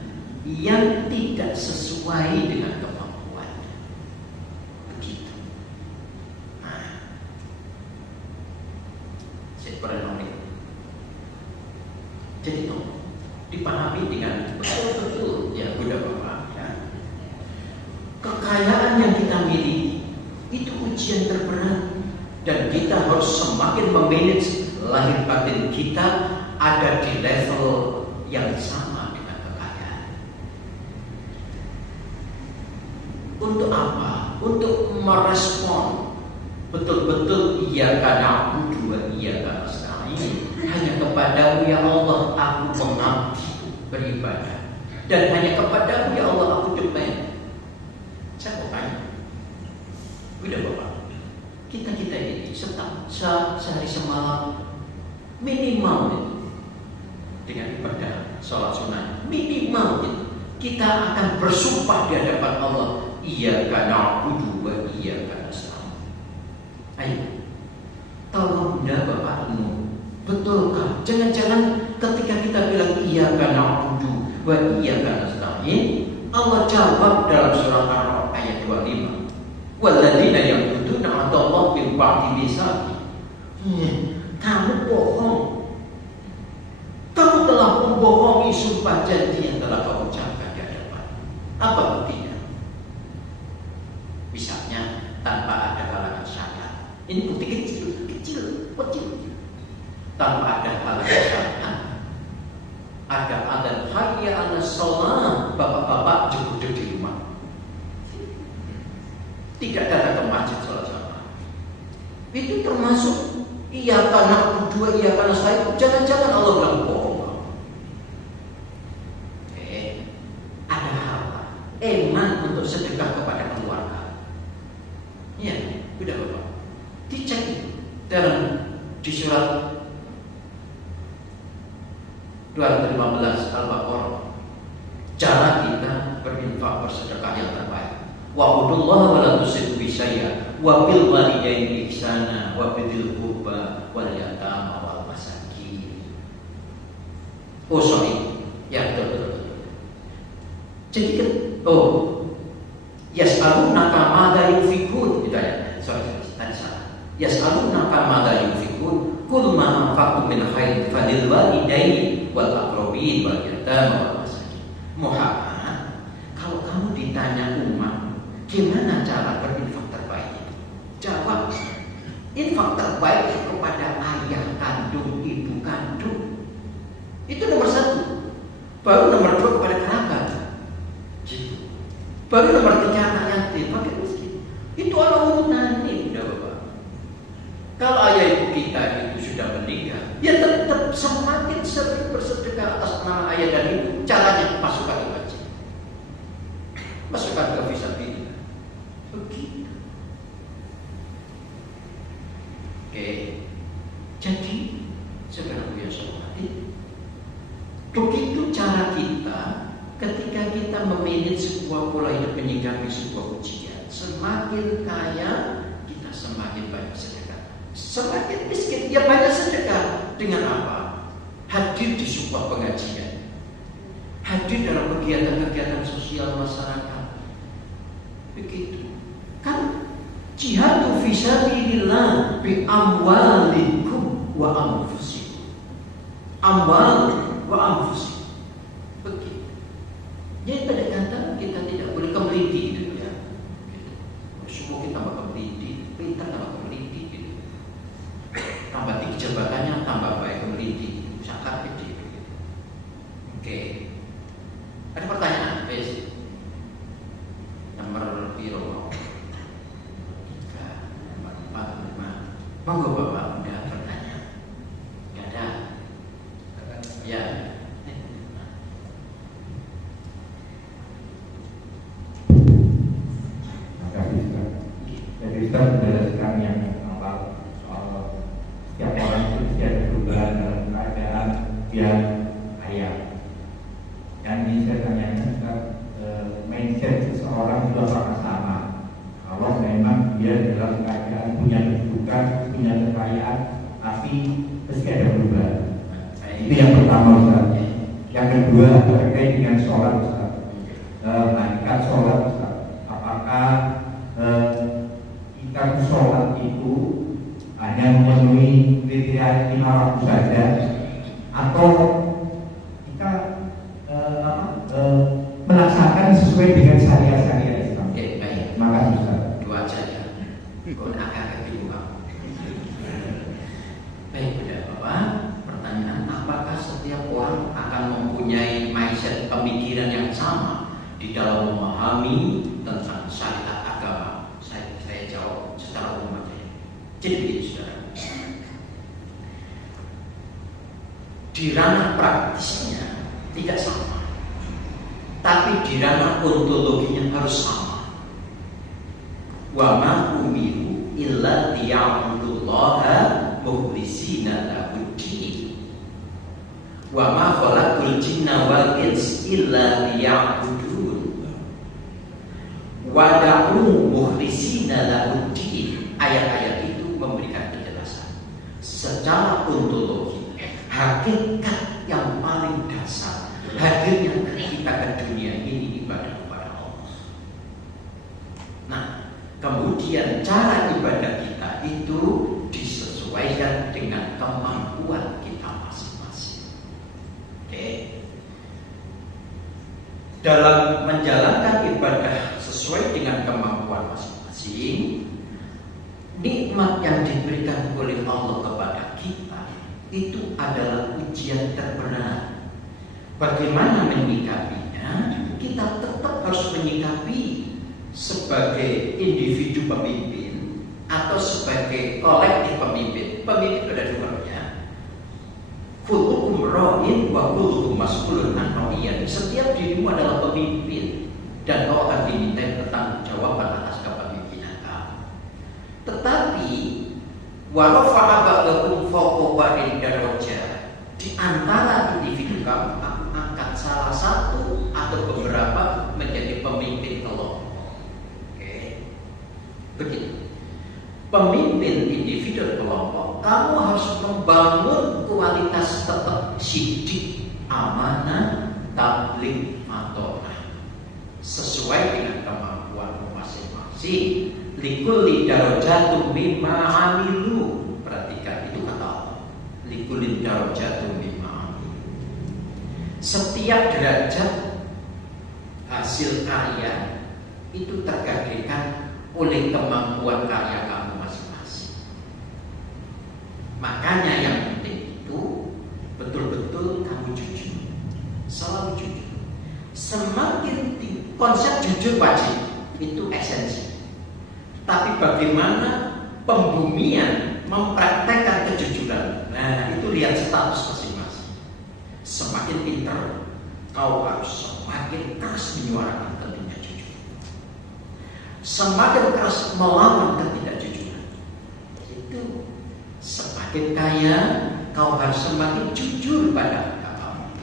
yang tidak sesuai dengan kemampuannya. Begitu. Nah, saya pernah nolak. Jadi dipahami dengan betul-betul ya Bunda Bapak ya. Kekayaan yang kita miliki itu ujian terberat. Dan kita harus semakin memanage lahir batin kita ada di level yang sama dengan kekayaan. Untuk apa? Untuk merespon betul-betul iyyaka na'budu wa iyyaka nasta'in. Hanya kepadamu ya Allah aku mengabdi beribadah. Dan hanya kepadamu ya Allah aku depend. Saya mau tanya, udah Bapak, kita ini sehari semalam minimal dengan ibadah sholat sunnah minimal kita akan bersumpah di hadapan Allah, iyyaka na'budu wa iyyaka nasta'in. Ayo, tolong Bunda Bapak betulkah? Jangan-jangan ketika kita bilang iyyaka na'budu wa iyyaka nasta'in, Allah jawab dalam surah Ar-Ra'd ayat 25. Walladzina yaquduna 'ala Allah bil ba'di misaqi. Kamu bohong. Kamu telah membohongi sumpah janji yang telah kau ucapkan di hadapan. Apa buktinya? Misalnya tanpa ada halangan syarat. Ini bukti kecil. Tanpa ada halangan syarat. Ada adzan hayya 'alas shalah, bapak-bapak duduk di rumah. Tidak datang ke masjid sholat jamaah. Itu termasuk iyyaka na'budu wa iyyaka nasta'in. Jangan-jangan Allah bilang bohong. Ada hal eman untuk sedekah kepada keluarga. Iya, udah Bapak. Dicek dalam di surat 215 Al-Baqarah. Cara kita berinfak bersedekah yang terbaik. Wa'budullaha wa la tusyriku bihi syai'an wa bil walidaini ihsana wa bidzil qurba wal yatama wal masakin. Oh sorry, ya betul. Jadi yas'alunaka madza yunfikun gitu ya. Sorry, tadi salah. Yas'alunaka madza yunfikun qul ma anfaqtum min khairin falil walidaini wal aqrabin wal yatama wal masakin. Muhammad, kalau kamu ditanya umat gimana cara berinfak terbaik itu? Jawab, infak terbaik kepada ayah kandung, ibu kandung. Itu nomor 1. Baru nomor 2 kepada kerabat. Gitu. Baru nomor 3 anak yatim, fakir miskin. Itu ada urutan nih, udah Bapak. Kalau ayah ibu kita itu sudah meninggal, ya tetap semakin sering bersedekah atas nama ayah dan ibu. Caranya masukkan ke masjid, masukkan ke fisabilillah. Begitu. Oke. Jadi saudara biasa mati. Begitu cara kita ketika kita memanage sebuah pola hidup menyikapi sebuah ujian. Semakin kaya kita semakin banyak sedekah. Semakin miskin ya banyak sedekah. Dengan apa? Hadir di sebuah pengajian. Hadir dalam kegiatan-kegiatan sosial masyarakat. Begitu. Kan jihadu fisabilillah bi amwalikum wa anfusikum. Amwal wa anfusikum. Begitu. Jadi kadang-kadang kita tidak boleh kemeliti gitu ya. Semua kita tambah kemeliti, pintar tambah kemeliti gitu. Tambah tinggi jabatannya, tambah baik kemeliti. Sangat kecil. Oke. Ada pertanyaan, please? Nomor piro? 3, nomor 4, 5. Monggo Bapak, ada pertanyaan? Nggak ada? Ya. Jadi Ustaz menjelaskan yang awal soal setiap orang itu pasti ada perubahan dalam keadaan dia kaya. Yang ini saya tanyakan Ustaz, mindset seseorang itu apakah sama? Kalau memang dia dalam keadaan punya kedudukan, punya kekayaan, tapi pasti ada perubahan. Itu yang pertama Ustaz. Yang kedua terkait dengan sholat Ustaz. Lanjutkan sholat Ustaz. Apakah kita sholat itu hanya memenuhi kriteria 5 waktu saja, atau kita melaksanakan sesuai dengan syariat-syariat Islam? Oke, baik. Terima kasih Ustaz. Dua saja. Kau nak agak kebingungan. Baik, sudah Bapak. Pertanyaan, apakah setiap orang akan mempunyai mindset pemikiran yang sama di dalam memahami tentang syariat agama? Saya jawab secara umum saja. Jadi begini, saudara. Di ranah praktisnya tidak sama, tapi di ranah ontologinya harus sama. Wa ma umiru illa liya'budullaha mukhlishina lahuddin. Wa ma khalaqul jinna wal insa illa liya'budun. Wa da'u mukhlishina lahuddin. Ayat-ayat itu memberikan penjelasan secara ontologi, hakikat yang paling dasar hadirnya kita ke dunia ini ibadah kepada Allah. Nah, kemudian cara ibadah kita itu disesuaikan dengan kemampuan kita masing-masing. Oke. Dalam menjalankan ibadah sesuai dengan kemampuan masing-masing, nikmat yang diberikan oleh Allah kepada kita itu adalah ujian terberat. Bagaimana menyikapinya? Kita tetap harus menyikapi sebagai individu pemimpin atau sebagai kolektif pemimpin. Pemimpin ada dua ya. Kullukum ra'in wa kullukum mas'ulun an ra'iyati. Setiap dirimu adalah pemimpin dan kau akan dimintai pertanggungjawaban atas kepemimpinan kamu. Tetapi wa rafa'a ba'dakum fawqa ba'din darajat. Di antara individu kamu, aku angkat salah satu atau beberapa menjadi pemimpin kelompok. Oke, begitu. Pemimpin individu kelompok, kamu harus membangun kualitas tetap sidik, amanah, tabligh, mato'ah sesuai dengan kemampuan masing-masing. Likulli darajatum mimma amilu. Perhatikan itu kata Allah. Likulli darajatum mimma amilu. Setiap derajat hasil karya itu tergantikan oleh kemampuan karya kamu masing-masing. Makanya yang penting itu betul-betul kamu jujur, selalu jujur. Semakin konsep jujur wajib itu esensi. Tapi bagaimana pembumian mempraktekkan kejujuran? Nah, itu lihat status masing-masing. Semakin pintar, kau harus semakin keras menyuarakan ketidakjujuran. Semakin keras melawan ketidakjujuran. Itu semakin kaya, kau harus semakin jujur pada kamu.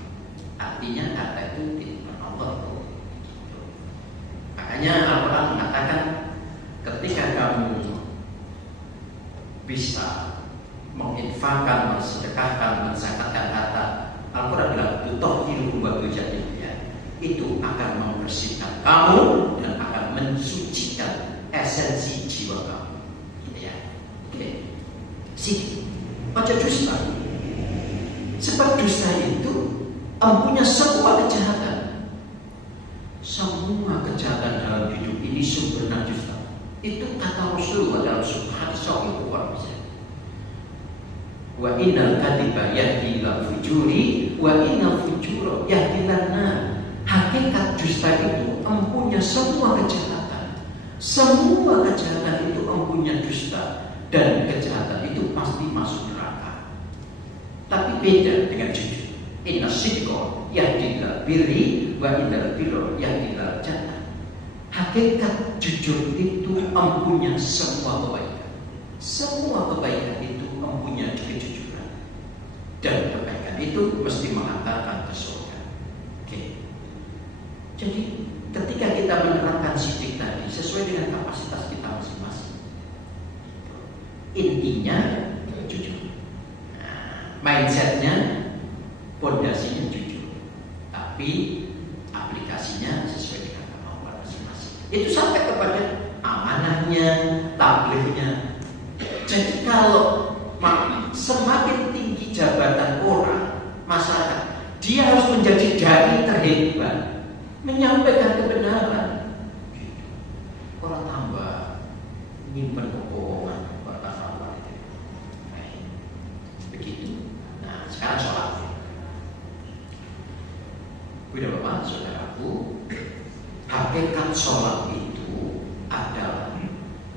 Artinya kata itu tidak Allah. Makanya Al-Quran mengatakan ketika kamu bisa menginfakkan, mensedekahkan, menzakatkan harta, Al-Quran bilang tutahhiruhum wa tuzakkiruhum, itu akan membersihkan kamu dan akan mensucikan esensi jiwa kamu. Ya, oke. Sini Ojo dusta. Sebab dusta itu empunya semua kejahatan. Semua kejahatan dalam hidup ini sumbernya dusta. Itu kata Rasulullah dalam hadis sahih Bukhari. Wa innal kadhiba yahdi ila fujuri wa innal fujura yahdi lana. Hakikat dusta itu empunya semua kejahatan. Semua kejahatan itu empunya dusta, dan kejahatan itu pasti masuk neraka. Tapi beda dengan jujur. Inna sidqa yahdi ila birri wa innal birra yahdi ila jannah. Hakikat jujur itu empunya semua kebaikan. Semua kebaikan itu mempunyai kejujuran, dan kebaikan itu mesti mengantarkan ke surga. Oke. Jadi ketika kita menerapkan sidik tadi sesuai dengan kapasitas kita masing-masing, intinya jujur. Mindsetnya, fondasinya jujur, tapi aplikasinya sesuai dengan kemampuan masing-masing. Itu sampai kepada amanahnya, tablighnya. Jadi kalau semakin tinggi jabatan orang, masyarakat, dia harus menjadi dai terhebat, menyampaikan kebenaran. Orang tambah nyimpen kebohongan, bertafawur itu. Begitu. Nah, sekarang sholat. Udah Bapak, saudaraku, hakikat sholat itu adalah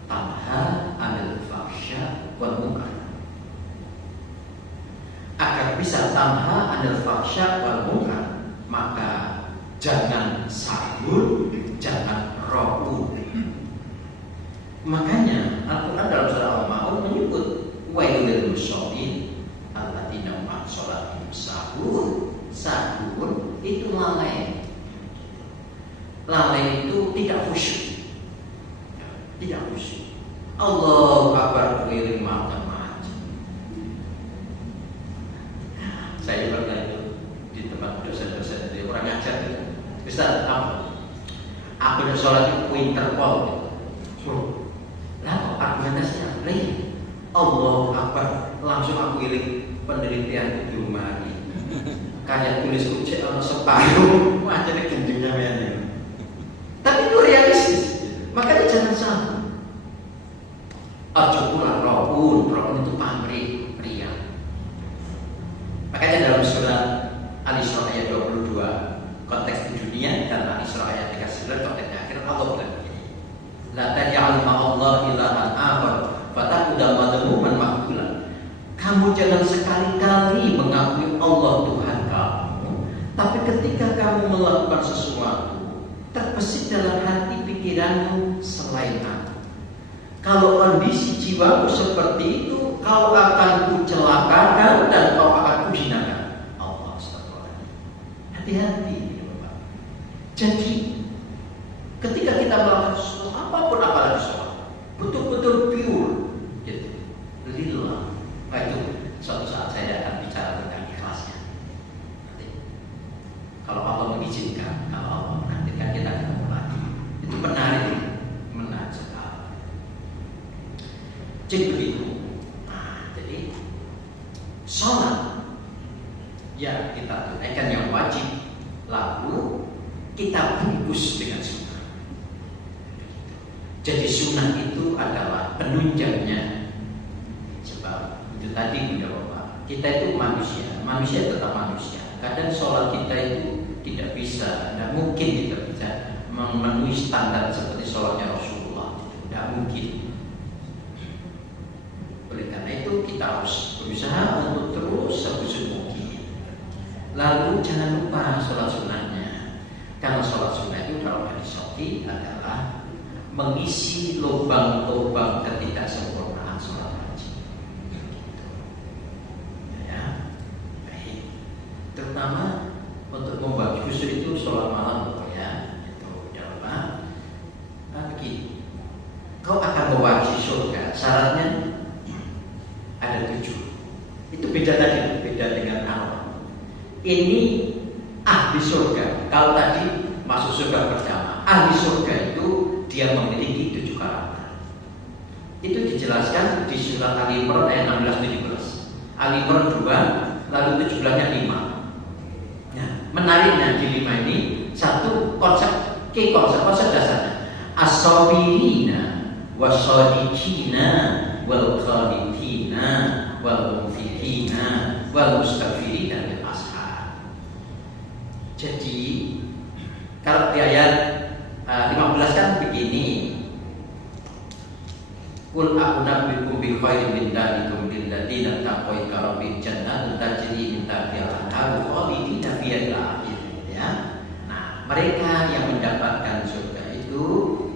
tanha anil fahsya wal munkar. Agar bisa tanha anil fahsya wal munkar, maka jangan sabur, jangan rokok. Makanya Al-Quran dalam surah Al-Maun menyebut wailul musallin alladzina hum an sholatihim sahun. Sahun itu lalai. Lalai itu tidak khusyuk. Tidak khusyuk. Allahu Akbar keliling macam-macam. Saya pernah itu di tempat dosen-dosen dari orang ngajar itu. Ustaz, aku udah sholat itu Interpol. Lah kok argumentasinya? Allahu Akbar, langsung aku giling penelitian di rumah ini. Kayak tulis ucap separuh, macamnya gendengnya ya. Tapi itu realistis. Makanya jangan salah. Aja pula rokun itu pamrih pria. Makanya dalam surat Al-Isra ayat 22 konteks di dunia dan Al-Isra ayat 39 konteks akhir Allah bilang begini. La taj'al ma'allahi ilahan akhar fataquda madhmuman maqbulan. Kamu jangan sekali-kali mengakui Allah Tuhan kamu, tapi ketika kamu melakukan sesuatu terbesit dalam hati pikiranmu selain aku. Kalau kondisi jiwamu seperti itu, kau akan kucelakakan dan kau akan kuhinakan. Allah astagfirullah. Hati-hati, Bapak. Jadi, ketika kita melakukan sesuatu apapun, apalagi sholat, betul-betul pure, gitu. Lillah. Nah, itu suatu saat saya akan bicara tentang ikhlasnya. Nanti, kalau Allah mengizinkan, kalau Allah menantikan, kita ketemu lagi. Itu menarik sekali. Jadi begitu. Nah, jadi sholat ya kita tunaikan yang wajib, lalu kita bungkus dengan sunnah. Jadi sunnah itu adalah penunjangnya. Sebab itu tadi Bunda Bapak, kita itu manusia tetap manusia. Kadang sholat kita itu tidak bisa, tidak mungkin kita bisa memenuhi standar seperti sholatnya Rasulullah. Tidak mungkin. Oleh karena itu kita harus berusaha untuk terus sebisa mungkin. Lalu jangan lupa sholat sunnahnya. Karena sholat sunnah itu dalam hadis sahih adalah mengisi lubang-lubang ketidaksempurnaan sholat wajib. Ya, baik. Terutama untuk membagi khusus itu sholat malam, ya. Itu jangan lupa. Lagi, kau akan mewarisi surga. Syaratnya ada 7. Itu beda tadi, beda dengan awal. Ini ahli surga. Kalau tadi masuk surga pertama, ahli surga itu dia memiliki 7 karakter. Itu dijelaskan di surat Ali Imran ayat 16-17. Al-Imran 2, lalu 17-nya 5. Nah, menariknya di 5 ini satu konsep dasarnya. As-sabirina was-sadiqina wal-qanitina wal-munfiqina wal-mustaghfirina bil ashar. Jadi kalau di ayat 15 kan begini. Qul a'unabbiukum bi khairin min dzalikum lil ladzina taqaw rabbihim jannatun tajri min tahtiha al-anharu khalidina fiha ila akhir, ya. Nah, mereka yang mendapatkan surga itu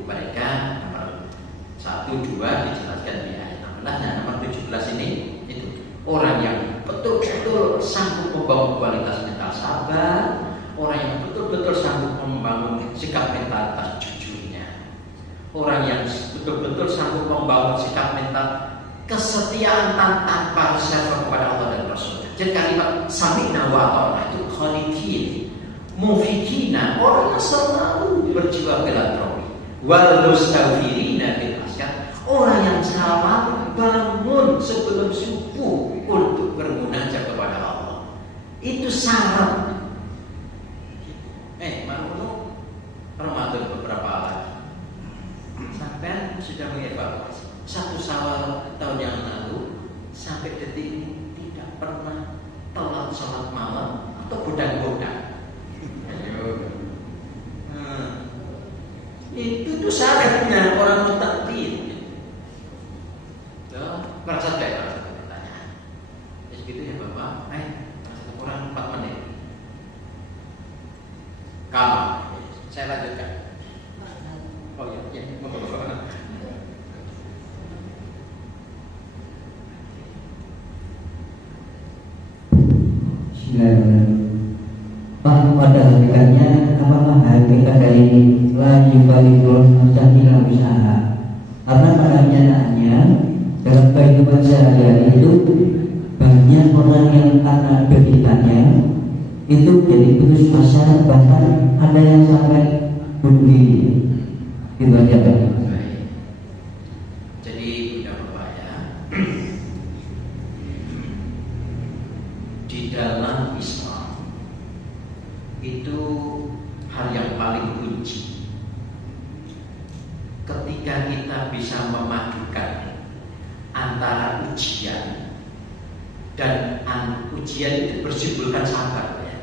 mereka nomor 1, 2 dijelaskan di ayat 16. Nah, nomor 17 ini itu orang yang betul-betul sanggup membangun kualitas mental sabar, orang yang betul-betul sanggup membangun sikap mental jujurnya, orang yang betul-betul sanggup membangun sikap mental kesetiaan tanpa reserve kepada Allah dan Rasul. Jadi kalimat sami'na wa ata'na itu khalidin, mufiqina, orang yang selalu berjiwa filantropi, wal mustaghfirina bil ashar, orang yang selalu bangun sebelum subuh untuk bermunajat kepada Allah. Itu syarat. Malu Ramadan beberapa lagi sampai sudah mengevaluasi 1 Syawal tahun yang lalu sampai detik ini tidak pernah telat sholat malam atau bodang-bodang. Itu tuh syaratnya orang muttaqin. Merasa baik, pertanyaan. Gitu ya Bapak. Kurang 4 menit. Kamu, saya lanjutkan. Oh iya. Pak, pada hakikatnya apakah hakikat dari la yukaliful nafsan illa usaha? Karena pada kenyataannya dalam kehidupan sehari-hari itu banyak orang yang karena kegiatannya itu jadi putus asa, bahkan ada yang sampai bunuh diri. Itu aja Pak. Jadi udah berbahaya. Di dalam Islam itu hal yang paling kunci. Ketika kita bisa memadukan antara ujian dan ujian itu bersimbolkan sabar, ya.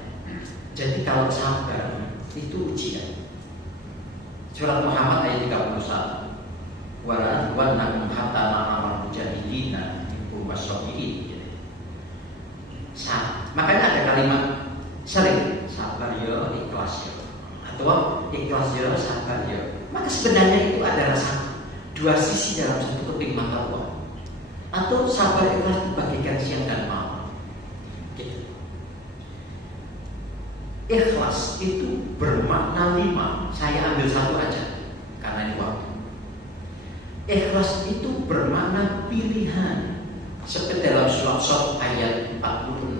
Jadi kalau sabar itu ujian. Surat Muhammad ayat 31. Wa nakum hatta ma'amal mujahidina minkum wasabirin. Makanya ada kalimat sering sabar yo, ikhlas yo, atau ikhlas yo, sabar yo. Maka sebenarnya itu ada rasa 2 sisi dalam satu keping mata uang. Atau sabar ikhlas dibagikan siang dan malam. Gitu. Ikhlas itu bermakna 5. Saya ambil 1 aja karena ini waktu. Ikhlas itu bermakna pilihan. Seperti dalam surat ayat 46.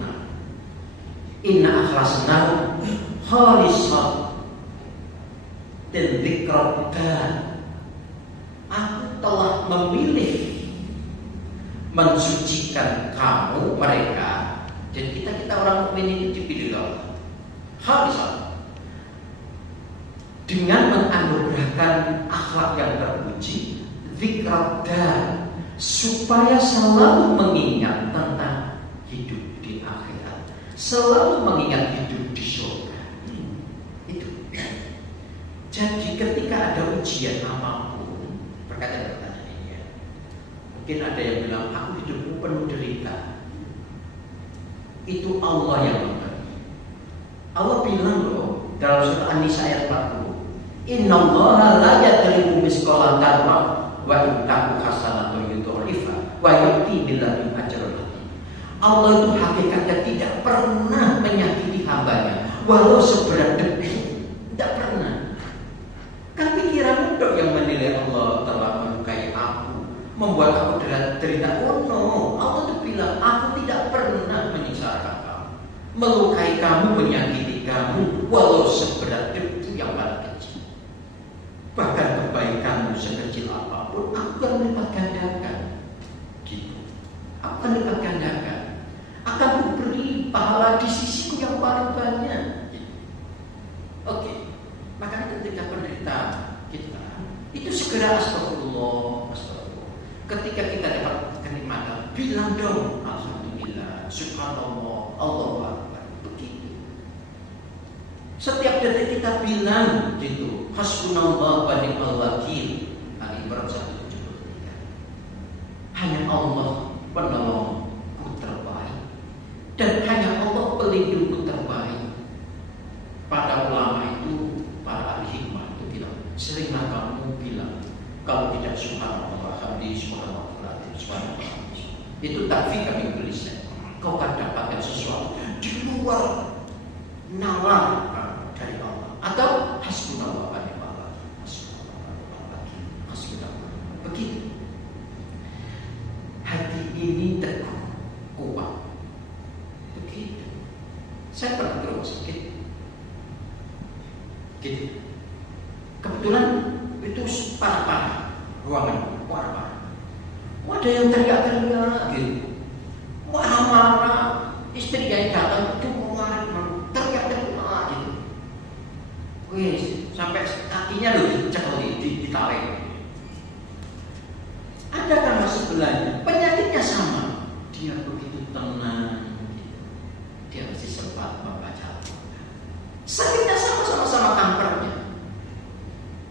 Inna akhlasnahu khalisat dan dzikran. Aku telah memilih mensucikan kamu mereka. Jadi kita orang mukmin itu dipilih Allah. Khalisat dengan menganugerahkan akhlak yang terpuji, dzikran, supaya selalu mengingat tentang hidup di akhirat, selalu mengingat hidup di surga. Itu. Jadi ketika ada ujian apapun, berkaitan pertanyaan ini ya, mungkin ada yang bilang aku hidupku penuh derita. Itu Allah yang memberi. Allah bilang loh dalam surah An-Nisa ayat 40, Innallaha la yadribu misqala dzarrah wa in taku hasanatun yudha'ifha wa yu'ti billahi ajran. Allah itu hakikatnya tidak pernah menyakiti hambanya walau seberat detik, tidak pernah. Kan pikiranmu dong yang menilai Allah telah melukai aku, membuat aku derita. Oh no, Allah itu bilang aku tidak pernah menyengsarakan kamu, melukai kamu, menyakiti kamu walau seberat detik yang paling kecil. Bahkan kebaikanmu sekecil apapun aku akan melipat gandakan. Gitu. Aku akan melipat gandakan. pahala di sisiku yang paling banyak. Oke, makanya ketika penderitaan kita itu segera astagfirullah, astagfirullah. Ketika kita dapat kenikmatan, bilang dong alhamdulillah, subhanallah, Allahu akbar. Begitu. Setiap detik kita bilang gitu, hasbunallah wa ni'mal wakil. Ali Imran 173. Hanya Allah penolongku terbaik dan hanya Allah pelindungku terbaik. Para ulama itu, para ahli hikmah itu bilang, seringlah kamu bilang, kalau tidak subhanallah, subhanallah, itu takfir kami tulisnya. Kau akan dapatkan sesuatu di luar nalar dari Allah. Atau hasbunallah wa ni'mal wakil, hasbunallah. Begitu. Hati ini teguh, kuat. Begitu. Saya pernah ke rumah sakit. Gitu. Kebetulan itu parah-parah, ruangan parah-parah. Ada yang teriak-teriak gitu, marah-marah. Istri yang datang itu teriak-teriak gitu. Wih, sampai kakinya loh ditarik. Ada kamar sebelahnya, penyakitnya sama. Dia begitu tenang gitu. Dia masih sempat membaca. Sakitnya sama-sama kankernya.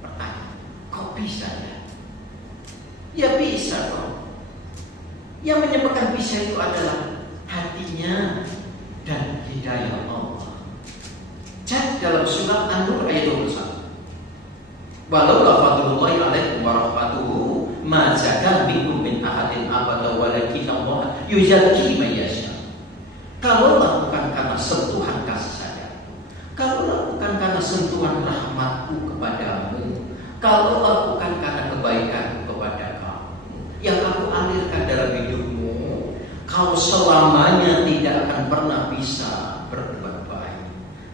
Pertanyaan, kok bisa ya? Ya bisa kok. Yang menyebabkan bisa itu adalah hatinya dan hidayah Allah. Cek dalam surat An-Nur ayat 21. Walau la fadlullahi alaikum wa rahmatuhu ma zaka minkum min ahadin abada walakin Allah yuzakki man yasha. Kalaulah bukan karena sentuhan kasih sayangku, kalaulah bukan karena sentuhan rahmatku kepadamu, kalaulah bukan karena kebaikanku kepada kamu yang aku alirkan dalam hidupmu, kau selamanya tidak akan pernah bisa berbuat baik.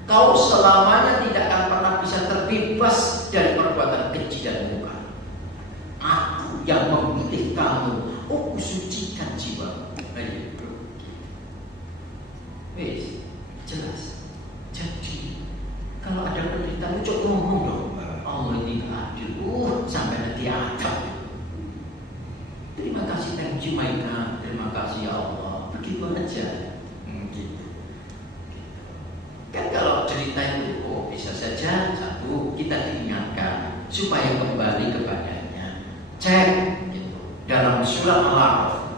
Kau selamanya tidak akan pernah bisa terbebas dari perbuatan keji dan mungkar. Aku yang memilih kamu, aku sucikan jiwamu. Wes, jelas. Jadi kalau ada penderitaan, coba ngomong dong. Allah ini adil, sampai nanti adab. Terima kasih, thank you Maika. Terima kasih ya Allah. Begitu aja. Gitu. Kan kalau cerita itu, bisa saja satu kita diingatkan supaya kembali kepadanya. Cek gitu. Dalam surat Al-A'raf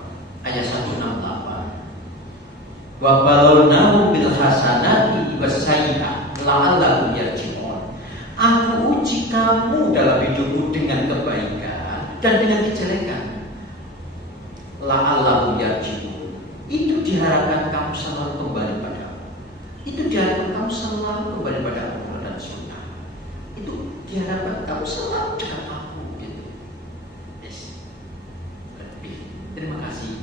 ayat 168. Wa balawnahu bil hasanati wasayyi'ah la'allahum yarji'un. Aku uji kamu dalam hidupmu dengan kebaikan dan dengan kejelekan. La'allahum yarji'un. Itu diharapkan kamu selalu kembali pada Allah. Itu diharapkan kamu selalu kembali pada Allah dan Sunnah. Itu diharapkan kamu selalu dekat aku gitu. Yes. Lebih. Terima kasih.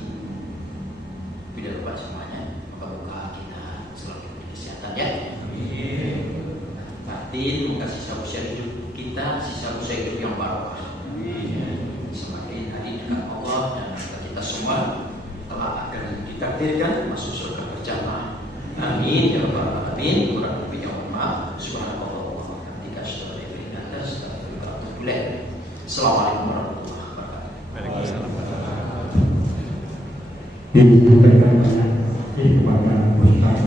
Tidak lupa semuanya. Moga-moga kita selalu diberi kesehatan ya. Amin. Batin, moga sisa usia hidup kita, sisa usia hidup yang barokah. Amin. Semakin hari dekat Allah dan kita semua telah akan ditakdirkan masuk surga berjamaah. Amin ya rabbal alamin. Kurang lebih yang maaf. Subhanallah wa bihamdihi asyhadu an la ilaha illa anta astaghfiruka wa atubu ilaik. Assalamualaikum warahmatullahi wabarakatuh. Waalaikumsalam.